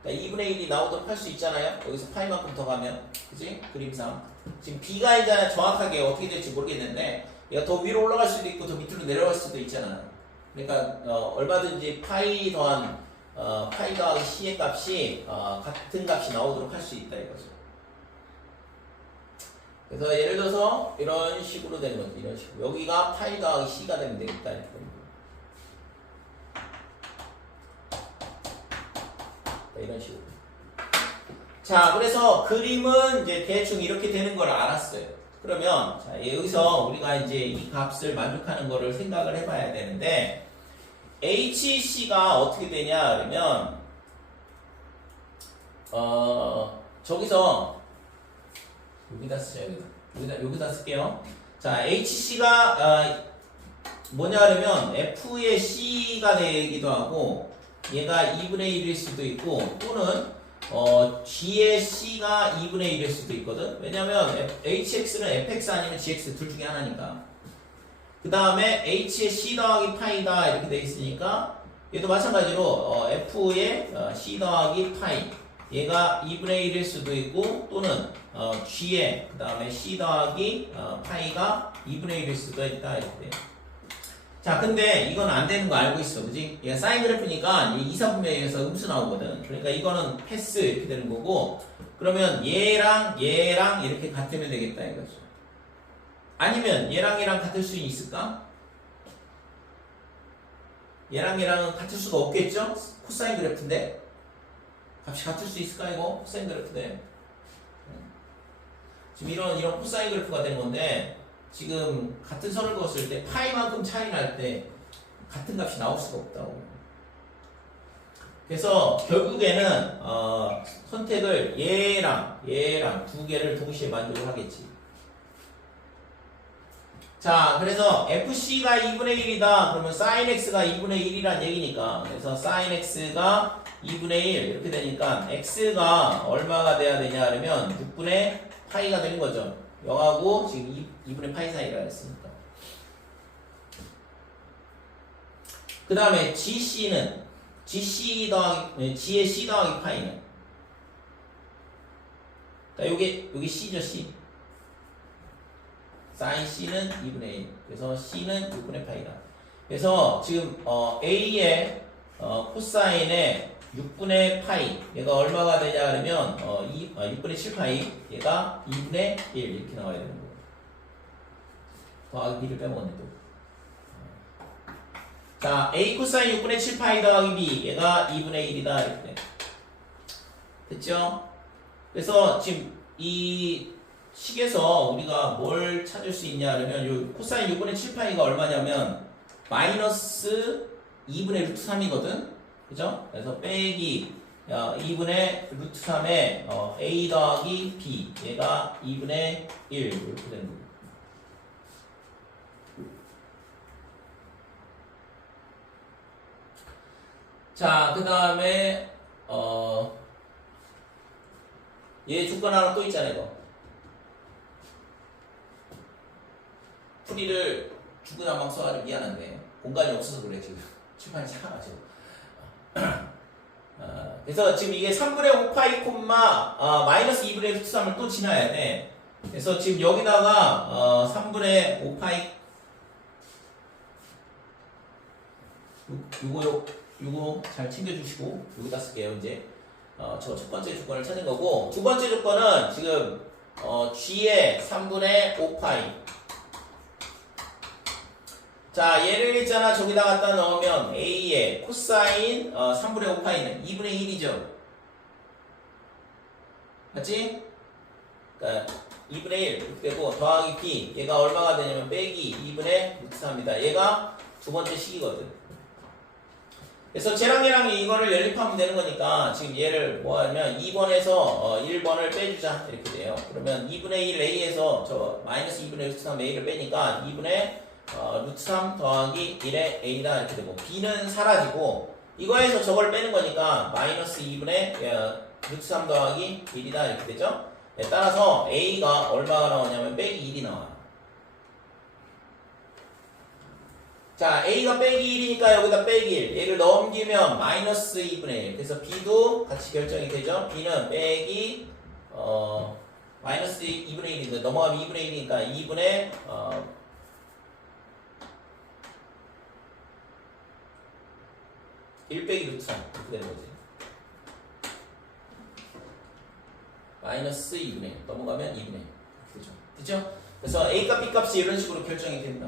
그러니까 2분의 1이 나오도록 할 수 있잖아요. 여기서 파이만큼 더 가면. 그지? 그림상. 지금 B가 있잖아. 정확하게 어떻게 될지 모르겠는데, 얘가 더 위로 올라갈 수도 있고, 더 밑으로 내려갈 수도 있잖아. 그러니까, 얼마든지 파이 더한, 파이 더하기 C의 값이, 같은 값이 나오도록 할 수 있다 이거죠. 그래서 예를 들어서, 이런 식으로 되는 거죠. 이런 식으로. 여기가 파이 더하기 C가 되면 되겠다. 이렇게. 이런 식으로. 자, 그래서 그림은 이제 대충 이렇게 되는 걸 알았어요. 그러면 자, 여기서 우리가 이제 이 값을 만족하는 거를 생각을 해봐야 되는데, HC가 어떻게 되냐 그러면 저기서 여기다 쓰자. 여기다 쓸게요. 자, HC가 뭐냐 그러면 F의 C가 되기도 하고, 얘가 2분의 1일 수도 있고, 또는 G의 C가 2분의 1일 수도 있거든. 왜냐면 HX는 FX 아니면 GX 둘 중에 하나니까. 그 다음에 H의 C 더하기 파이다 이렇게 돼 있으니까, 얘도 마찬가지로 F의 C 더하기 파이, 얘가 2분의 1일 수도 있고, 또는 G의 그 다음에 C 더하기 파이가 2분의 1일 수도 있다 이렇게 돼요. 자, 근데 이건 안 되는 거 알고 있어, 그지? 얘가 사인 그래프니까 이 이사분면에서 음수 나오거든. 그러니까 이거는 패스 이렇게 되는 거고, 그러면 얘랑 이렇게 같으면 되겠다 이거죠. 아니면 얘랑 같을 수 있을까? 얘랑은 같을 수가 없겠죠? 코사인 그래프인데 값이 같을 수 있을까 이거? 코사인 그래프인데 지금 이런 코사인 그래프가 되는 건데, 지금 같은 선을 그었을 때 파이만큼 차이 날 때 같은 값이 나올 수가 없다고. 그래서 결국에는 선택을 얘랑 두 개를 동시에 만족을 하겠지. 자, 그래서 FC가 2분의 1이다 그러면 sin X가 2분의 1이란 얘기니까, 그래서 sin X가 2분의 1 이렇게 되니까 X가 얼마가 돼야 되냐 그러면 6분의 파이가 되는 거죠. 0하고 지금 2분의 파이 사이라 했으니까. 그 다음에 GC는 G의 C 더하기 파이는, 자, 요게 C죠, C. sin C는 2분의 1. 그래서 C는 6분의 파이다. 그래서 지금 A의 코사인의 6분의 파이, 얘가 얼마가 되냐 그러면 6분의 7파이, 얘가 2분의 1 이렇게 나와야 되는 거예요. 더하기 B를 빼먹었네 또. 자, A 코사인 6분의 7파이 더하기 B, 얘가 2분의 1이다 이렇게. 됐죠? 그래서 지금 이 식에서 우리가 뭘 찾을 수 있냐 그러면 요 코사인 6분의 7파이가 얼마냐면 마이너스 2분의 루트 3이거든. 그죠? 그래서 빼기 2분의 루트 3에 A 더하기 B, 얘가 2분의 1 이렇게 되는 거예요. 자, 그 다음에 얘 조건 하나 또 있잖아요. 이거 풀이를 중구난방 써가지고 미안한데 공간이 없어서 그래 지금. 칠판이 작아가지고. 그래서 지금 이게 3분의 5파이 콤마 마이너스 2분의 루트 3을 또 지나야 돼. 그래서 지금 여기다가 3분의 5파이 요거 잘 챙겨주시고 여기다 쓸게요. 이제 저 첫 번째 조건을 찾은 거고, 두 번째 조건은 지금 g의 3분의 5파이. 자, 얘를 있잖아. 저기다 갖다 넣으면 a의 코사인 3분의 5파이는 2분의 1이죠. 맞지? 그러니까 2분의 1 이렇게 되고 더하기 b, 얘가 얼마가 되냐면 빼기 2분의 루트 3입니다. 얘가 두 번째 식이거든. 그래서 쟤랑 얘랑 이거를 연립하면 되는 거니까 지금 얘를 뭐 하면 2번에서 1번을 빼주자 이렇게 돼요. 그러면 2분의 1 a에서 저 마이너스 2분의 루트 3 a를 빼니까 2분의 루트 3 더하기 1의 a다 이렇게 되고, b는 사라지고 이거에서 저걸 빼는 거니까 마이너스 2분의 루트 3 더하기 1이다 이렇게 되죠. 네, 따라서 a가 얼마가 나오냐면 빼기 1이 나와요. 자, a가 빼기 1이니까 여기다 빼기 1, 얘를 넘기면 마이너스 2분의 1. 그래서 b도 같이 결정이 되죠. b는 빼기 마이너스 2분의 1인데 넘어가면 2분의 1이니까 2분의 1 빼기 루트 3 이렇게 되는 거지. 마이너스 2분의 1 넘어가면 2분의 1 그죠? 그죠? 그래서 a값 b값이 이런 식으로 결정이 된다.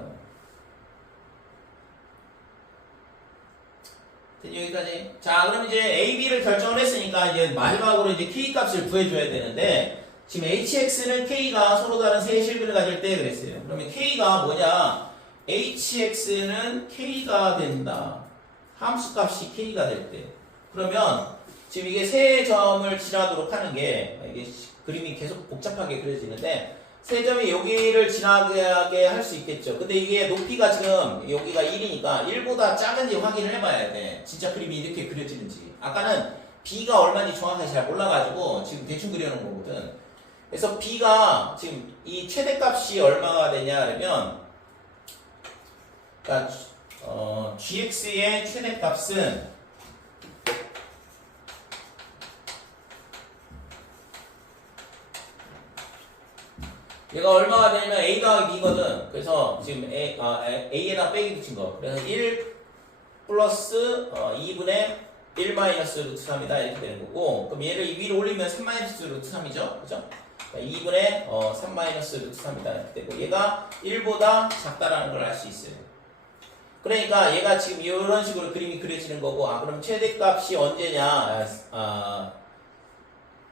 여기까지. 자, 그럼 이제 a, b를 결정을 했으니까 이제 마지막으로 이제 k 값을 구해줘야 되는데, 지금 hx는 k가 서로 다른 세 실근을 가질 때 그랬어요. 그러면 k가 뭐냐? hx는 k가 된다. 함수 값이 k가 될 때. 그러면 지금 이게 세 점을 지나도록 하는 게, 이게 그림이 계속 복잡하게 그려지는데, 세 점이 여기를 지나게 할 수 있겠죠. 근데 이게 높이가 지금 여기가 1이니까 1보다 작은지 확인을 해봐야 돼. 진짜 그림이 이렇게 그려지는지. 아까는 b가 얼마인지 정확하게 잘 몰라가지고 지금 대충 그려놓은 거거든. 그래서 b가 지금 이 최대값이 얼마가 되냐 그러면, 그러니까 gx의 최대값은 얘가 얼마가 되냐면 a 더하기 b거든. 그래서 지금 a에다 빼기 붙인 거. 그래서 1 플러스 2분의 1 마이너스 루트 3이다 이렇게 되는 거고, 그럼 얘를 위로 올리면 3 마이너스 루트 3이죠. 그죠? 그러니까 2분의 3 마이너스 루트 3이다 이렇게 되고, 얘가 1보다 작다라는 걸 알 수 있어요. 그러니까 얘가 지금 이런 식으로 그림이 그려지는 거고, 그럼 최대값이 언제냐?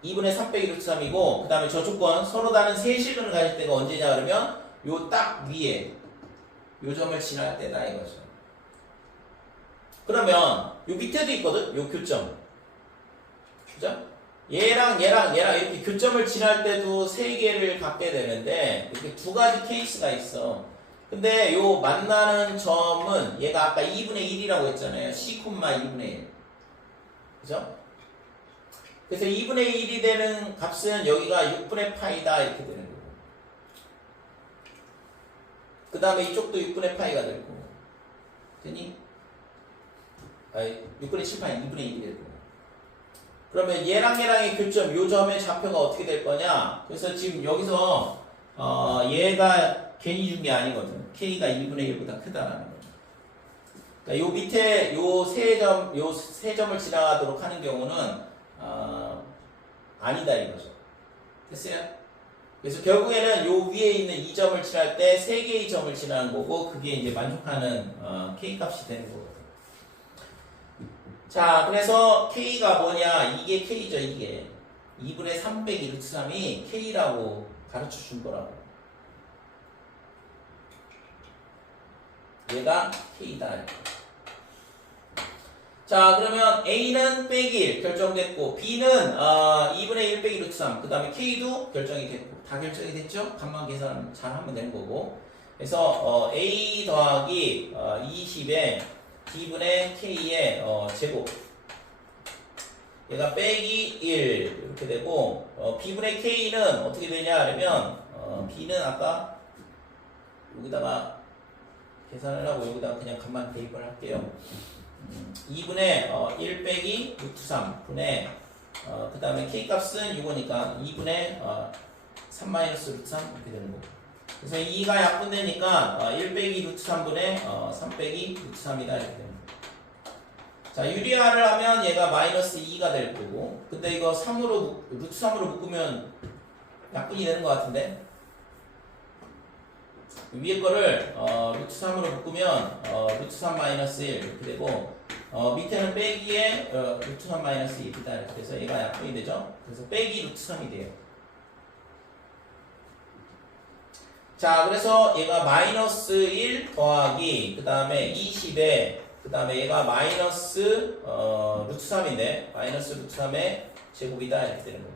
2분의 3 빼기 루트 3이고, 그 다음에 저 조건 서로 다른 세 실근을 가질 때가 언제냐 그러면 요 딱 위에 요 점을 지날 때다 이거죠. 그러면 요 밑에도 있거든. 요 교점. 그죠? 얘랑 이렇게 교점을 지날 때도 세 개를 갖게 되는데, 이렇게 두 가지 케이스가 있어. 근데 요 만나는 점은 얘가 아까 2분의 1이라고 했잖아요. c, 2분의 1. 그죠? 그래서 2분의 1이 되는 값은 여기가 6분의 파이다 이렇게 되는 거고, 그 다음에 이쪽도 6분의 파이가 될 거고, 되니? 6분의 7파이 2분의 1이 될 거고. 그러면 얘랑의 교점, 요 점의 좌표가 어떻게 될 거냐? 그래서 지금 여기서 얘가 괜히 준 게 아니거든. k가 2분의 1보다 크다라는 거죠. 그러니까 요 밑에 요 세 점을 지나가도록 하는 경우는 아니다 이거죠. 됐어요? 그래서 결국에는 요 위에 있는 이 점을 지날 때 세 개의 점을 지나는 거고, 그게 이제 만족하는 k 값이 되는 거거든. 자, 그래서 k가 뭐냐? 이게 k죠. 이게 2분의 3 빼기 루트 3이 k라고 가르쳐 준 거라고. 얘가 k다 이렇게. 자, 그러면 A는 빼기 1 결정됐고, B는 2분의 1 빼기 루트 3, 그 다음에 K도 결정이 됐고, 다 결정이 됐죠? 값만 계산 잘 하면 되는 거고. 그래서 A 더하기 20에 B분의 K의 제곱, 얘가 빼기 1 이렇게 되고, B분의 K는 어떻게 되냐 하면 B는 아까 여기다가 계산을 하고 여기다가 그냥 값만 대입을 할게요. 2분의 1 빼기 루트 3분의 그 다음에 K값은 6이니까 2분의 3 마이너스 루트 3 이렇게 되는 거고. 그래서 2가 약분되니까 1 빼기 루트 3분의 3 빼기 루트 3이다 이렇게 되는 거고. 자, 유리화를 하면 얘가 마이너스 2가 될 거고. 근데 이거 3으로 루트 3으로 묶으면 약분이 되는 것 같은데 위에 거를 루트 3으로 묶으면 루트 3 마이너스 1 이렇게 되고 밑에는 빼기에 루트 3 마이너스 2이다 이렇게 돼서 얘가 약분이 되죠. 그래서 빼기 루트 3이 돼요. 자, 그래서 얘가 마이너스 1 더하기 그 다음에 20에 그 다음에 얘가 마이너스 루트 3인데 마이너스 루트 3의 제곱이다 이렇게 되는 거고.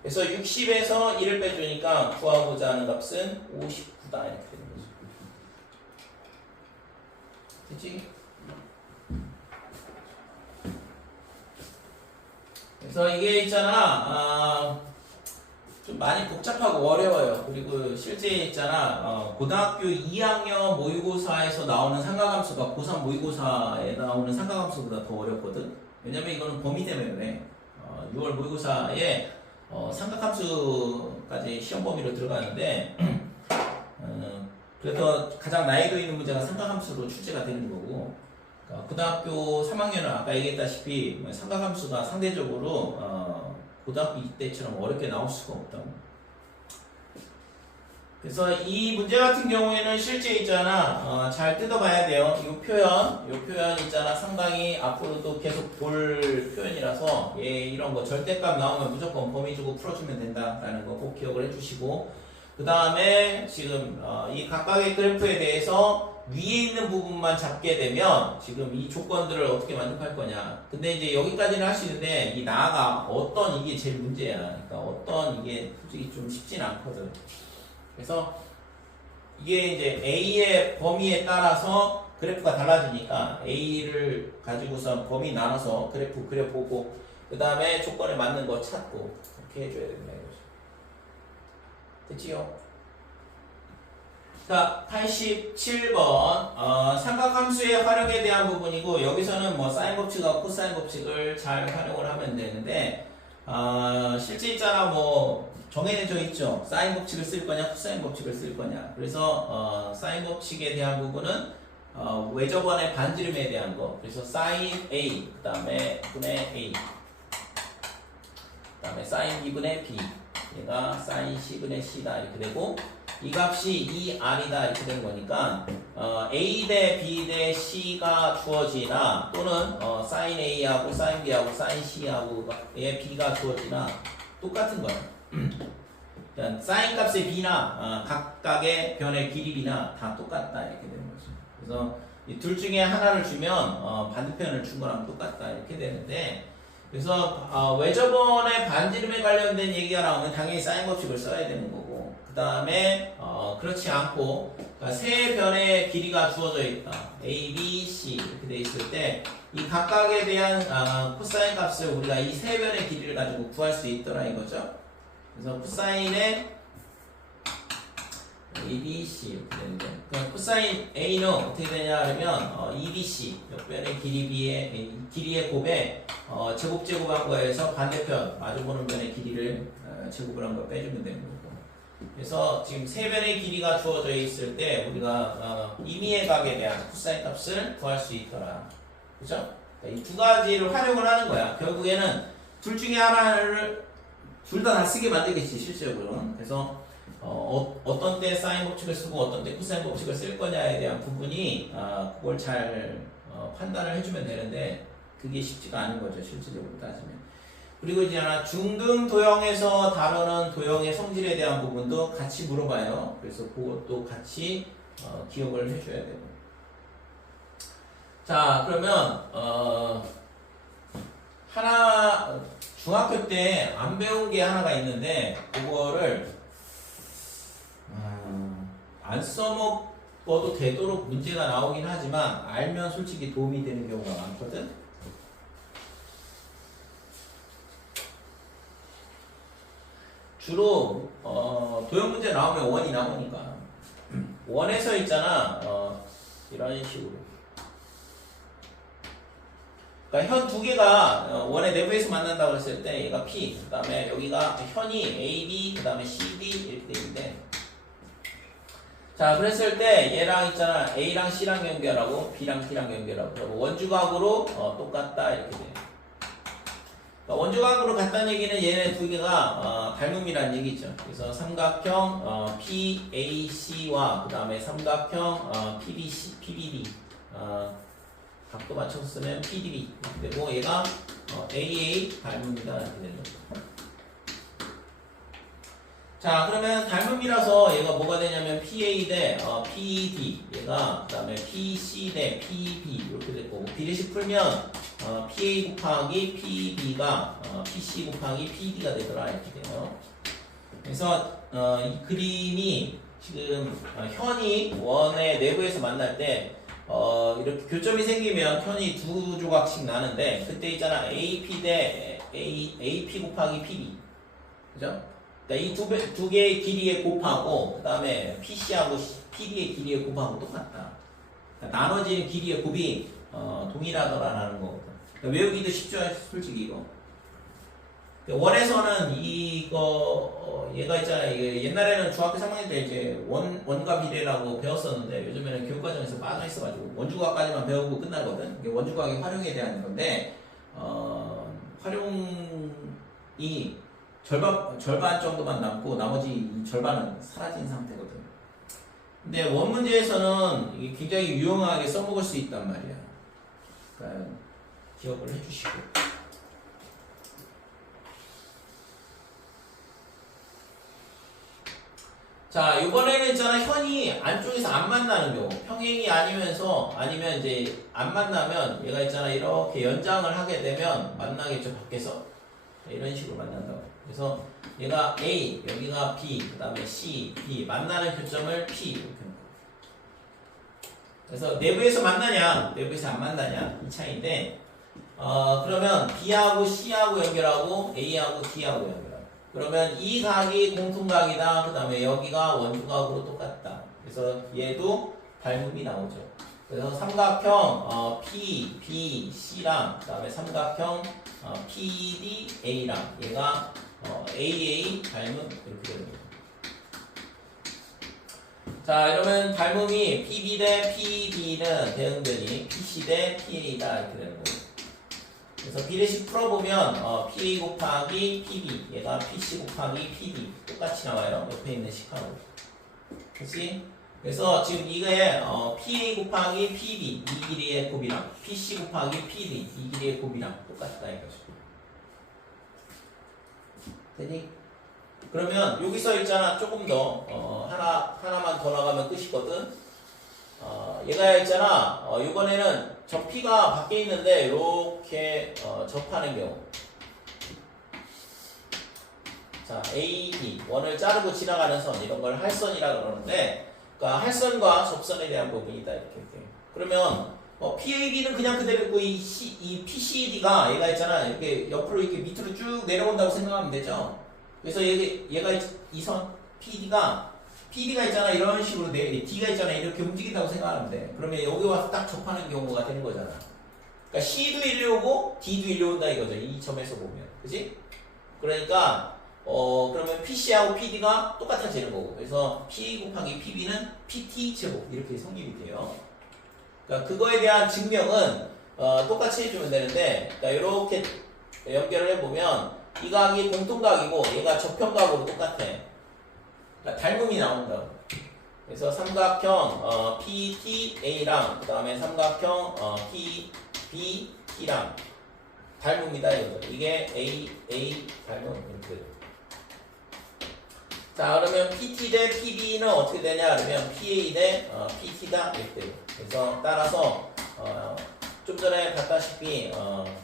그래서 60에서 1을 빼주니까 구하고자 하는 값은 59다 이렇게 되는 거죠. 됐지? 그래서 이게 있잖아 좀 많이 복잡하고 어려워요. 그리고 실제 있잖아 고등학교 2학년 모의고사에서 나오는 삼각함수가 고3 모의고사에 나오는 삼각함수보다 더 어렵거든. 왜냐면 이거는 범위 때문에 그래. 6월 모의고사에 삼각함수까지 시험 범위로 들어가는데 그래서 가장 난이도 있는 문제가 삼각함수로 출제가 되는 거고, 그러니까 고등학교 3학년은 아까 얘기했다시피 삼각함수가 상대적으로 고등학교 때처럼 어렵게 나올 수가 없다고. 그래서 이 문제 같은 경우에는 실제 있잖아 잘 뜯어봐야 돼요. 이 표현 있잖아 상당히 앞으로도 계속 볼 표현이라서 이런 거 절대값 나오면 무조건 범위 주고 풀어주면 된다라는 거 꼭 기억을 해주시고, 그 다음에 지금 이 각각의 그래프에 대해서 위에 있는 부분만 잡게 되면 지금 이 조건들을 어떻게 만족할 거냐. 근데 이제 여기까지는 할 수 있는데 이 나아가 어떤 이게 제일 문제야. 그러니까 어떤 이게 솔직히 좀 쉽진 않거든. 그래서 이게 이제 A의 범위에 따라서 그래프가 달라지니까 A를 가지고서 범위 나눠서 그래프 그려보고 그 다음에 조건에 맞는 거 찾고 이렇게 해줘야 된다 이거죠. 됐지요? 자, 87번 삼각함수의 활용에 대한 부분이고, 여기서는 뭐 사인 법칙과 코사인 법칙을 잘 활용을 하면 되는데 실제 있잖아 뭐 정해져 있죠. 사인 법칙을 쓸 거냐 코사인 법칙을 쓸 거냐. 그래서 사인 법칙에 대한 부분은 외접원의 반지름에 대한 거. 그래서 사인 A 그 다음에 분의 A 그 다음에 사인 B분의 B, 얘가 사인 C분의 C다 이렇게 되고, 이 값이 2R이다 이렇게 되는 거니까 A 대 B 대 C가 주어지나 또는 사인 A하고 사인 B하고 사인 C하고 B가 주어지나 똑같은 거예요. 사인 값의 B나 각각의 변의 길이 B나 다 똑같다 이렇게 되는 거죠. 그래서 이 둘 중에 하나를 주면 반대편을 준 거랑 똑같다 이렇게 되는데, 그래서 외접원의 반지름에 관련된 얘기가 나오면 당연히 사인 법칙을 써야 되는 거고, 그 다음에 그렇지 않고 그러니까 세 변의 길이가 주어져 있다. A, B, C 이렇게 돼 있을 때 이 각각에 대한 코사인 값을 우리가 이 세 변의 길이를 가지고 구할 수 있더라 이거죠. 그래서 코사인의 A, B, C 이렇게 되는데, 그러니까 코사인 A는 어떻게 되냐 하면 EBC 옆변의 길이의 곱에 제곱한 거에서 반대편 마주보는 변의 길이를 제곱을 한 거 빼주면 되는 거고. 그래서 지금 세 변의 길이가 주어져 있을 때 우리가 임의의 각에 대한 코사인 값을 구할 수 있더라. 그죠? 그러니까 이 두 가지를 활용을 하는 거야. 결국에는 둘 중에 하나를 둘 다 쓰게 만들겠지 실제로는. 그래서 어떤 때 사인 법칙을 쓰고 어떤 때 코사인 법칙을 쓸 거냐에 대한 부분이 그걸 잘 판단을 해주면 되는데 그게 쉽지가 않은 거죠 실질적으로 따지면. 그리고 이제 하나 중등 도형에서 다루는 도형의 성질에 대한 부분도 같이 물어봐요. 그래서 그것도 같이 기억을 해줘야 되고. 자, 그러면 하나 중학교 때 안 배운 게 하나가 있는데 그거를 안 써먹어도 되도록 문제가 나오긴 하지만 알면 솔직히 도움이 되는 경우가 많거든. 주로 도형 문제 나오면 원이 나오니까 원에서 있잖아 이런 식으로 그러니까 현 두 개가 원의 내부에서 만난다고 했을 때 얘가 P, 그 다음에 여기가 현이 A, B, 그 다음에 C, D 이렇게 돼 있는데, 자 그랬을 때 얘랑 있잖아 A랑 C랑 연결하고 B랑 T랑 연결하고 그리고 원주각으로 똑같다 이렇게 돼요. 그러니까 원주각으로 같다는 얘기는 얘네 두 개가 닮음이라는 얘기죠. 그래서 삼각형 PAC와 그 다음에 삼각형 PBC, PBD 각도 맞춰서 쓰면 PDB 되고 얘가 AA 닮음이다 이렇게 되는 거죠. 자 그러면 닮음이라서 얘가 뭐가 되냐면 PA 대 PD 얘가 그 다음에 PC 대 PB 이렇게 될 거고 비례식 풀면 PA 곱하기 PB가 PC 곱하기 PD가 되더라 이렇게 돼요. 그래서 이 그림이 지금 현이 원의 내부에서 만날 때 이렇게 교점이 생기면 현이 두 조각씩 나는데 그때 있잖아 AP 대 AP 곱하기 PB 그죠? 그러니까 이 두 개의 길이의 곱하고 그 다음에 PC하고 PD의 길이의 곱하고 똑같다. 그러니까 나눠지는 길이의 곱이 동일하더라라는 거거든. 그러니까 외우기도 쉽죠, 솔직히 이거. 원에서는 이거 얘가 있잖아. 이게 옛날에는 중학교 3학년 때 이제 원과 비례라고 배웠었는데 요즘에는 교육과정에서 빠져 있어가지고 원주각까지만 배우고 끝나거든. 이게 원주각의 활용에 대한 건데 활용이 절반 정도만 남고 나머지 이 절반은 사라진 상태거든. 근데 원 문제에서는 이게 굉장히 유용하게 써먹을 수 있단 말이야. 그러니까 기억을 해주시고. 자, 이번에는 있잖아 현이 안쪽에서 안 만나는 경우 평행이 아니면서 아니면 이제 안 만나면 얘가 있잖아 이렇게 연장을 하게 되면 만나겠죠 밖에서 이런 식으로 만난다고. 그래서 얘가 A 여기가 B 그 다음에 C, B 만나는 교점을 P 이렇게 놓고. 그래서 내부에서 만나냐 내부에서 안 만나냐 이 차이인데 그러면 B하고 C하고 연결하고 A하고 D하고 연결하고 그러면 이 각이 공통각이다. 그 다음에 여기가 원주각으로 똑같다. 그래서 얘도 닮음이 나오죠. 그래서 삼각형 P, B, C랑 그 다음에 삼각형 PD, A랑 얘가 AA 닮음 이렇게 되는 거죠. 자 이러면 닮음이 PB 대 PD는 대응변이 PC 대 PA다 이렇게 되는 거고. 그래서 비례식 풀어보면 PA 곱하기 PB 얘가 PC 곱하기 PD 똑같이 나와요. 옆에 있는 식하고. 그치? 그래서 지금 이게 PA 곱하기 PB 이 길이의 곱이랑 PC 곱하기 PD 이 길이의 곱이랑 똑같다 이거죠. 되니? 그러면 여기서 있잖아 조금 더 하나만 더 나가면 끝이거든. 얘가 있잖아 이번에는 저 P가 밖에 있는데 이렇게 접하는 경우 자 A, B 원을 자르고 지나가는 선 이런 걸 할선이라 그러는데 그러니까 할선과 접선에 대한 부분이다 이렇게. 그러면 PAB는 그냥 그대로 있고 이 PCD가 얘가 있잖아 이렇게 옆으로 이렇게 밑으로 쭉 내려온다고 생각하면 되죠. 그래서 얘가 이 선 PD가 있잖아 이런 식으로 D가 있잖아 이렇게 움직인다고 생각하면 돼. 그러면 여기 와서 딱 접하는 경우가 되는 거잖아. 그러니까 C도 일로 오고 D도 일로 온다 이거죠. 이 점에서 보면 그지? 그러니까 그러면 PC하고 PD가 똑같아지는 거고 그래서 P 곱하기 PB는 PT 제곱 이렇게 성립이 돼요. 그러니까 그거에 대한 증명은 똑같이 해주면 되는데 그러니까 이렇게 연결을 해보면 이 각이 공통각이고 얘가 접형각으로 똑같아. 그러니까 닮음이 나온다고. 그래서 삼각형 PTA랑 그 다음에 삼각형 PBT랑 닮음이다 이거죠. 이게 A 닮음 이렇게. 자 그러면 PT 대 PB는 어떻게 되냐 그러면 PA 대 PT다 이렇게 돼요. 그래서 따라서 좀 전에 봤다시피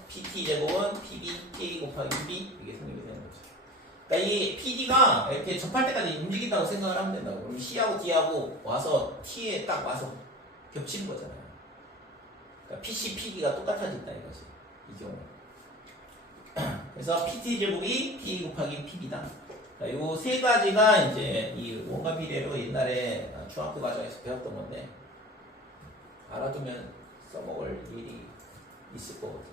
PT 제곱은 PA 곱하기 PB 이게 성립이 되는 거죠. 그러니까 이 PD가 이렇게 접할 때까지 움직인다고 생각을 하면 된다고. 그럼 C하고 D하고 와서 T에 딱 와서 겹치는 거잖아요. 그러니까 PC, PD가 똑같아진다 이거지. 이 경우. 그래서 PT 제곱이 PA 곱하기 PB다. 요 세 가지가 이제 이 원과 비례로 옛날에 중학교 과정에서 배웠던 건데 알아두면 써먹을 일이 있을 거거든.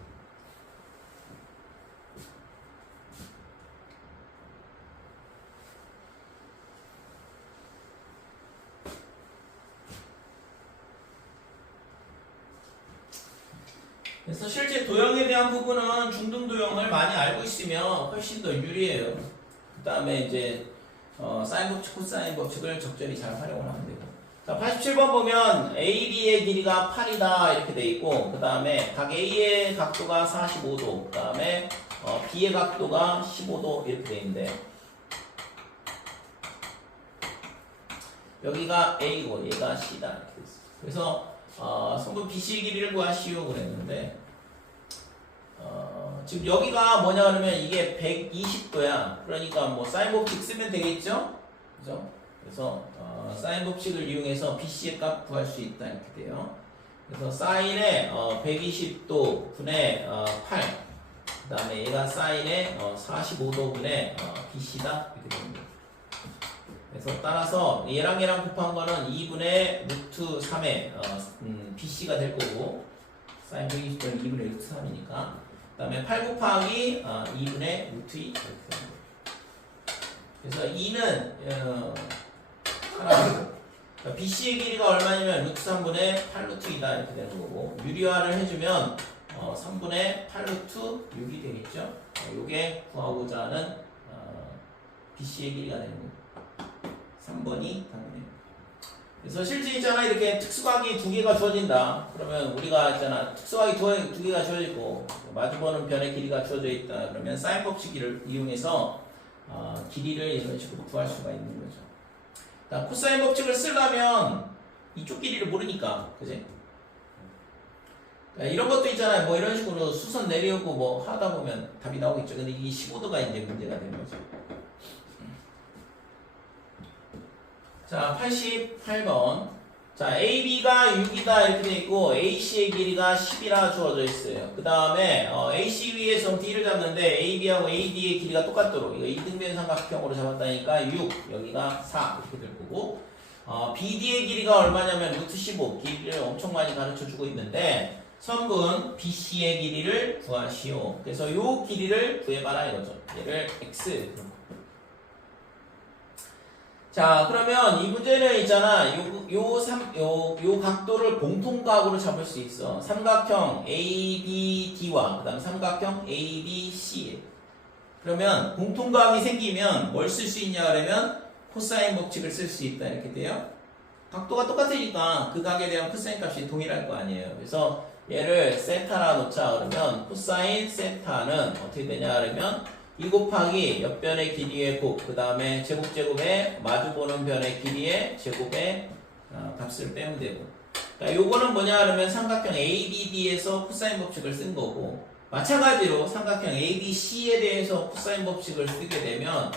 그래서 실제 도형에 대한 부분은 중등 도형을 많이 알고 있으면 훨씬 더 유리해요. 그 다음에 이제 사인 법칙, 코사인 법칙을 적절히 잘 활용을 하면 되고. 자, 87번 보면 AB의 길이가 8이다 이렇게 돼 있고, 그 다음에 각 A의 각도가 45도, 그 다음에 B의 각도가 15도 이렇게 돼 있는데, 여기가 A고 얘가 C다 이렇게 돼 있어요. 그래서 성분 BC의 길이를 구하시오 그랬는데, 지금 여기가 뭐냐 그러면 이게 120도야. 그러니까 뭐 사인 법칙 쓰면 되겠죠? 그죠? 그래서 사인 법칙을 이용해서 BC의 값 구할 수 있다 이렇게 돼요. 그래서 사인의 120도 분의 8, 그 다음에 얘가 사인의 45도 분의 BC다 이렇게 됩니다. 그래서 따라서 얘랑 곱한 거는 2분의 루트 3의 BC가 될 거고, 사인 120도는 2분의 루트 3이니까. 그 다음에 8 곱하기 2분의 루트 2 이렇게 됩니다. 그래서 2는 하나고, 그러니까 BC의 길이가 얼마냐면 루트 3분의 8 루트 2다 이렇게 되는 거고, 유리화를 해주면 3분의 8 루트 6이 되겠죠. 요게 구하고자 하는 BC의 길이가 되는 거고, 3번이 답이네요. 그래서 실제 있잖아, 이렇게 특수각이 두 개가 주어진다. 그러면 우리가 있잖아, 특수각이 두 개가 주어지고 마주보는 변의 길이가 주어져 있다. 그러면 사인 법칙을 이용해서 길이를 이런 식으로 구할 수가 있는 거죠. 코사인 법칙을 쓰려면 이쪽 길이를 모르니까, 그지? 이런 것도 있잖아요. 뭐 이런 식으로 수선 내려오고 뭐 하다 보면 답이 나오겠죠. 근데 이 15도가 이제 문제가 되는 거죠. 자, 88번. 자, AB가 6이다 이렇게 돼 있고 AC의 길이가 10이라 주어져 있어요. 그 다음에 AC 위에서 D를 잡는데 AB하고 AD의 길이가 똑같도록 이거 이등변 삼각형으로 잡았다니까 6, 여기가 4 이렇게 될 거고, BD의 길이가 얼마냐면 루트 15, 길이를 엄청 많이 가르쳐 주고 있는데 선분 BC의 길이를 구하시오. 그래서 요 길이를 구해봐라 이거죠. 얘를 X. 자, 그러면 이 문제는 있잖아. 요 각도를 공통각으로 잡을 수 있어. 삼각형 ABD와 그 다음 삼각형 ABC. 그러면 공통각이 생기면 뭘 쓸 수 있냐 그러면 코사인 법칙을 쓸 수 있다 이렇게 돼요. 각도가 똑같으니까 그 각에 대한 코사인 값이 동일할 거 아니에요. 그래서 얘를 세타라 놓자 그러면 코사인 세타는 어떻게 되냐 그러면 2 곱하기 옆변의 길이의 곱, 그 다음에 제곱에 마주보는 변의 길이의 제곱의 값을 빼면 되고. 그러니까 요거는 뭐냐 하면 삼각형 ABD에서 코사인 법칙을 쓴 거고, 마찬가지로 삼각형 ABC에 대해서 코사인 법칙을 쓰게 되면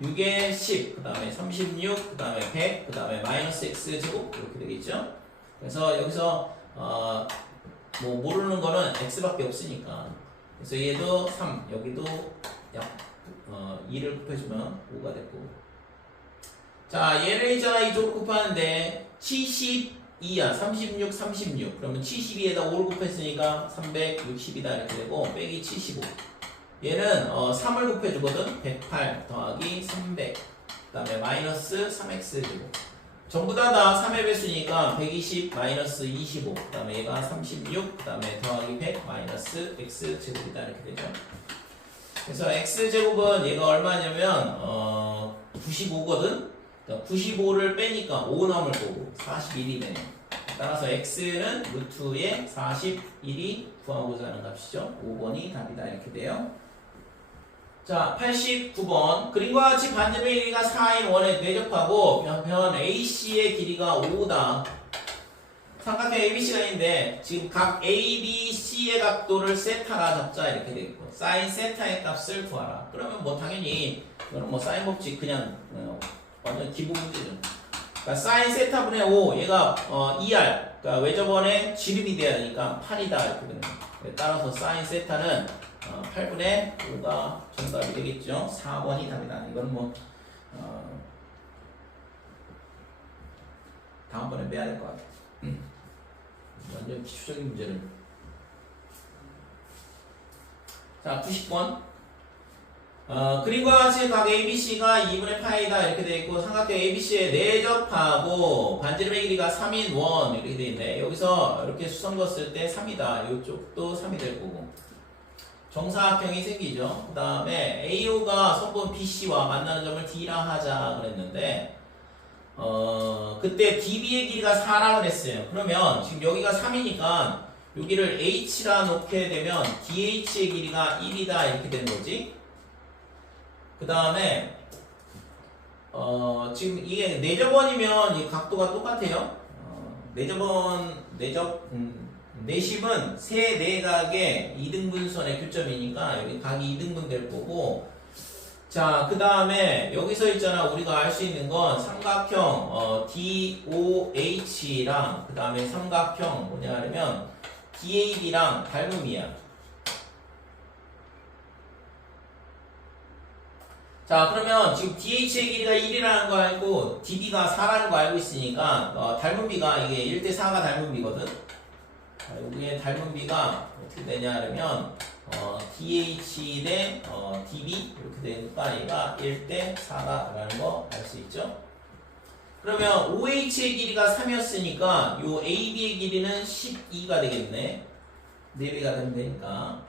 6에 10, 그 다음에 36, 그 다음에 100, 그 다음에 마이너스 x 제곱 이렇게 되겠죠. 그래서 여기서 뭐 모르는 거는 x밖에 없으니까, 그래서 얘도 3, 여기도 약 2를 곱해주면 5가 됐고. 자, 얘를 있잖아 이쪽으로 곱하는데 72야 36 36 그러면 72에다 5를 곱했으니까 360이다 이렇게 되고, 빼기 75. 얘는 3을 곱해주거든. 108 더하기 300, 그 다음에 마이너스 3x 제곱. 전부 다 3의 배수니까 120 마이너스 25, 그 다음에 얘가 36, 그 다음에 더하기 100 마이너스 x 제곱이다 이렇게 되죠. 그래서 x제곱은 얘가 얼마냐면 95거든. 95를 빼니까 5 남을 거고 41이 되네. 따라서 x는 루트의 41이 구하고자 하는 값이죠. 5번이 답이다 이렇게 돼요. 자, 89번. 그림과 같이 반지름의 길이가 4인 원에 대접하고 변 AC의 길이가 5다. 삼각형 ABC가 있는데 지금 각 ABC의 각도를 세타라 잡자 이렇게 돼 있고, 사인 세타의 값을 구하라. 그러면 뭐 당연히 이거는 뭐 사인 법칙 그냥 완전 기본 문제죠. 그러니까 사인 세타분의 5, 얘가 2R, 그러니까 외접원의 지름이 돼야 되니까 8이다 이렇게 되는 거예요. 따라서 사인 세타는 8분의 5가 정답이 되겠죠. 4번이 답이다. 이건 뭐 다음번에 빼야 될 것 같아요. 완전 기초적인 문제를. 자, 90번. 그림과 같이 각 ABC가 2분의 파이다 이렇게 되어 있고 삼각형 ABC에 내접하고 반지름의 길이가 3인 원 이렇게 되어 있네. 여기서 이렇게 수성 그었을 때 3이다. 이쪽도 3이 될 거고 정사각형이 생기죠. 그 다음에 AO가 선분 BC와 만나는 점을 D라 하자 그랬는데 그때 DB의 길이가 4라 그랬어요. 그러면 지금 여기가 3이니까 여기를 H라 놓게 되면 DH의 길이가 1이다 이렇게 되는 거지. 그 다음에 지금 이게 내접원이면 이 각도가 똑같아요. 내심은 세 내각의 이등분선의 교점이니까 여기 각이 2등분 될 거고 자, 그 다음에 여기서 있잖아 우리가 알 수 있는 건 삼각형 DOH랑 그 다음에 삼각형 뭐냐 하면 DAB랑 닮음이야. 자, 그러면 지금 DH의 길이가 1이라는 거 알고 DB가 4라는 거 알고 있으니까 닮은비가 이게 1대4가 닮은비거든. 자, 여기에 닮은비가 어떻게 되냐 하면 DH 대 DB 이렇게 되니까 얘가 1대4라는 거 알 수 있죠. 그러면 OH의 길이가 3이었으니까 요 AB의 길이는 12가 되겠네. 4배가 되면 되니까.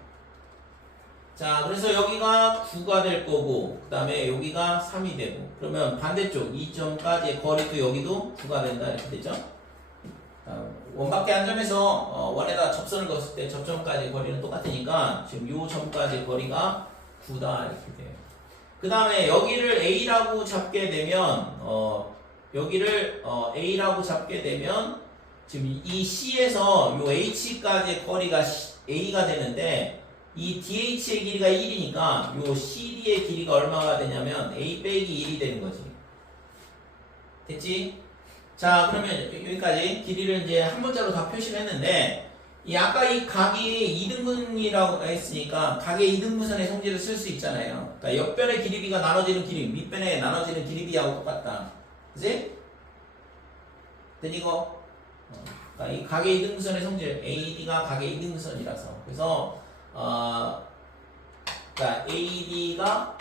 자, 그래서 여기가 9가 될 거고 그 다음에 여기가 3이 되고 그러면 반대쪽 2점까지의 거리도 여기도 9가 된다 이렇게 되죠. 원밖에 한 점에서 원에다 접선을 그었을 때 접점까지 거리는 똑같으니까 지금 요 점까지 거리가 9다 이렇게 돼요. 그 다음에 여기를 A라고 잡게 되면 여기를 A라고 잡게 되면 지금 이 C에서 요 H까지의 거리가 A가 되는데 이 DH의 길이가 1이니까 요 CD의 길이가 얼마가 되냐면 A 빼기 1이 되는 거지. 됐지? 자, 그러면 여기까지 길이를 이제 한 문자로 다 표시를 했는데 이 아까 이 각이 2등분이라고 했으니까 각의 2등분선의 성질을 쓸 수 있잖아요. 그러니까 옆변의 길이비가 나눠지는 길이 밑변에 나눠지는 길이비하고 똑같다. 그치? 됐니 이거? 그러니까 이 각의 2등분선의 성질 AD가 각의 2등분선이라서 그래서 그러니까 AD가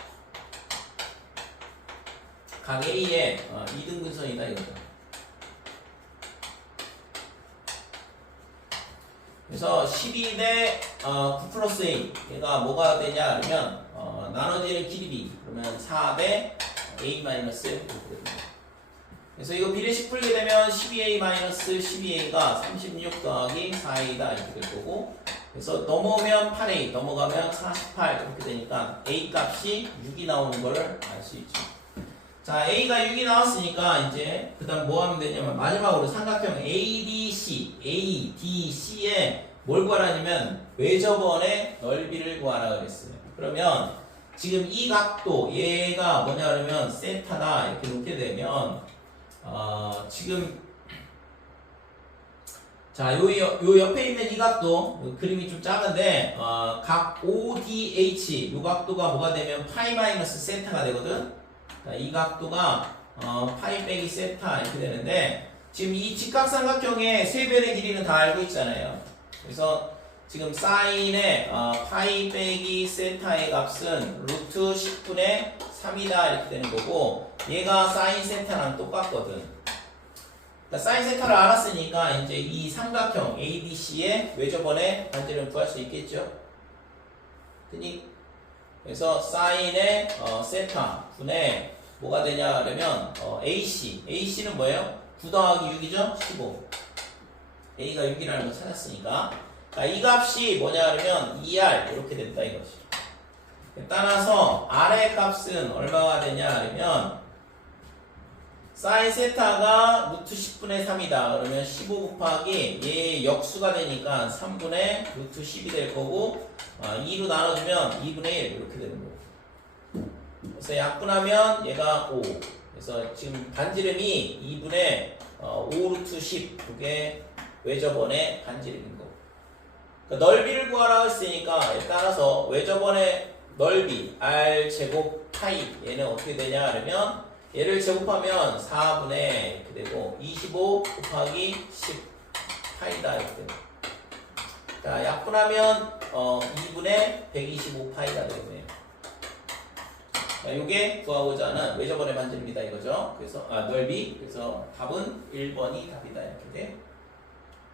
각 A의 2등분선이다 이거죠. 그래서 12 대 9 플러스 A 얘가 뭐가 되냐 그러면 나눠지는 길이 B 그러면 4 대 A 마이너스 이렇게 됩니다. 그래서 이거 비례식 풀게 되면 12A 마이너스 12A가 36 더하기 4A다 이렇게 될 거고 그래서 넘어오면 8A 넘어가면 48 이렇게 되니까 A 값이 6이 나오는 걸 알 수 있죠. 자, A가 6이 나왔으니까 이제 그 다음 뭐 하면 되냐면 마지막으로 삼각형 ADC, ADC에 뭘 구하라냐면 외접원의 넓이를 구하라 그랬어요. 그러면 지금 이 각도 얘가 뭐냐 그러면 세타다 이렇게 놓게 되면 지금 자, 요 옆에 있는 이 각도 그림이 좀 작은데 각 ODH 요 각도가 뭐가 되면 파이 마이너스 세타가 되거든. 이 각도가 파이 빼기 세타 이렇게 되는데 지금 이 직각삼각형의 세 변의 길이는 다 알고 있잖아요. 그래서 지금 사인의 파이 빼기 세타의 값은 루트 10분의 3이다 이렇게 되는 거고 얘가 사인 세타랑 똑같거든. 그러니까 사인 세타를 알았으니까 이제 이 삼각형 ADC의 외접원의 반지름을 구할 수 있겠죠. 그래서 사인의 세타 분의 뭐가 되냐 그러면 AC는 뭐예요? 9 더하기 6이죠? 15 A가 6이라는 걸 찾았으니까 이 값이 뭐냐 그러면 2R 이렇게 된다 이것이. 따라서 R의 값은 얼마가 되냐 그러면 사인 세타가 루트 10분의 3이다 그러면 15 곱하기 얘의 역수가 되니까 3분의 루트 10이 될 거고 2로 나눠주면 2분의 1 이렇게 되는 거고 그래서 약분하면 얘가 5 그래서 지금 반지름이 2분의 5 루트 10 그게 외접원의 반지름인 거고 그러니까 넓이를 구하라 했으니까 따라서 외접원의 넓이 R 제곱 파이 얘는 어떻게 되냐 그러면 얘를 제곱하면 4분의 이렇게 되고 25 곱하기 10 파이다 이렇게 되고 자 약분하면 2분의 125 파이가 되겠네요. 자, 요게 구하고자 하는 외접원의 반지름이다 이거죠. 그래서 넓이. 그래서 답은 1번이 답이다 이렇게 돼.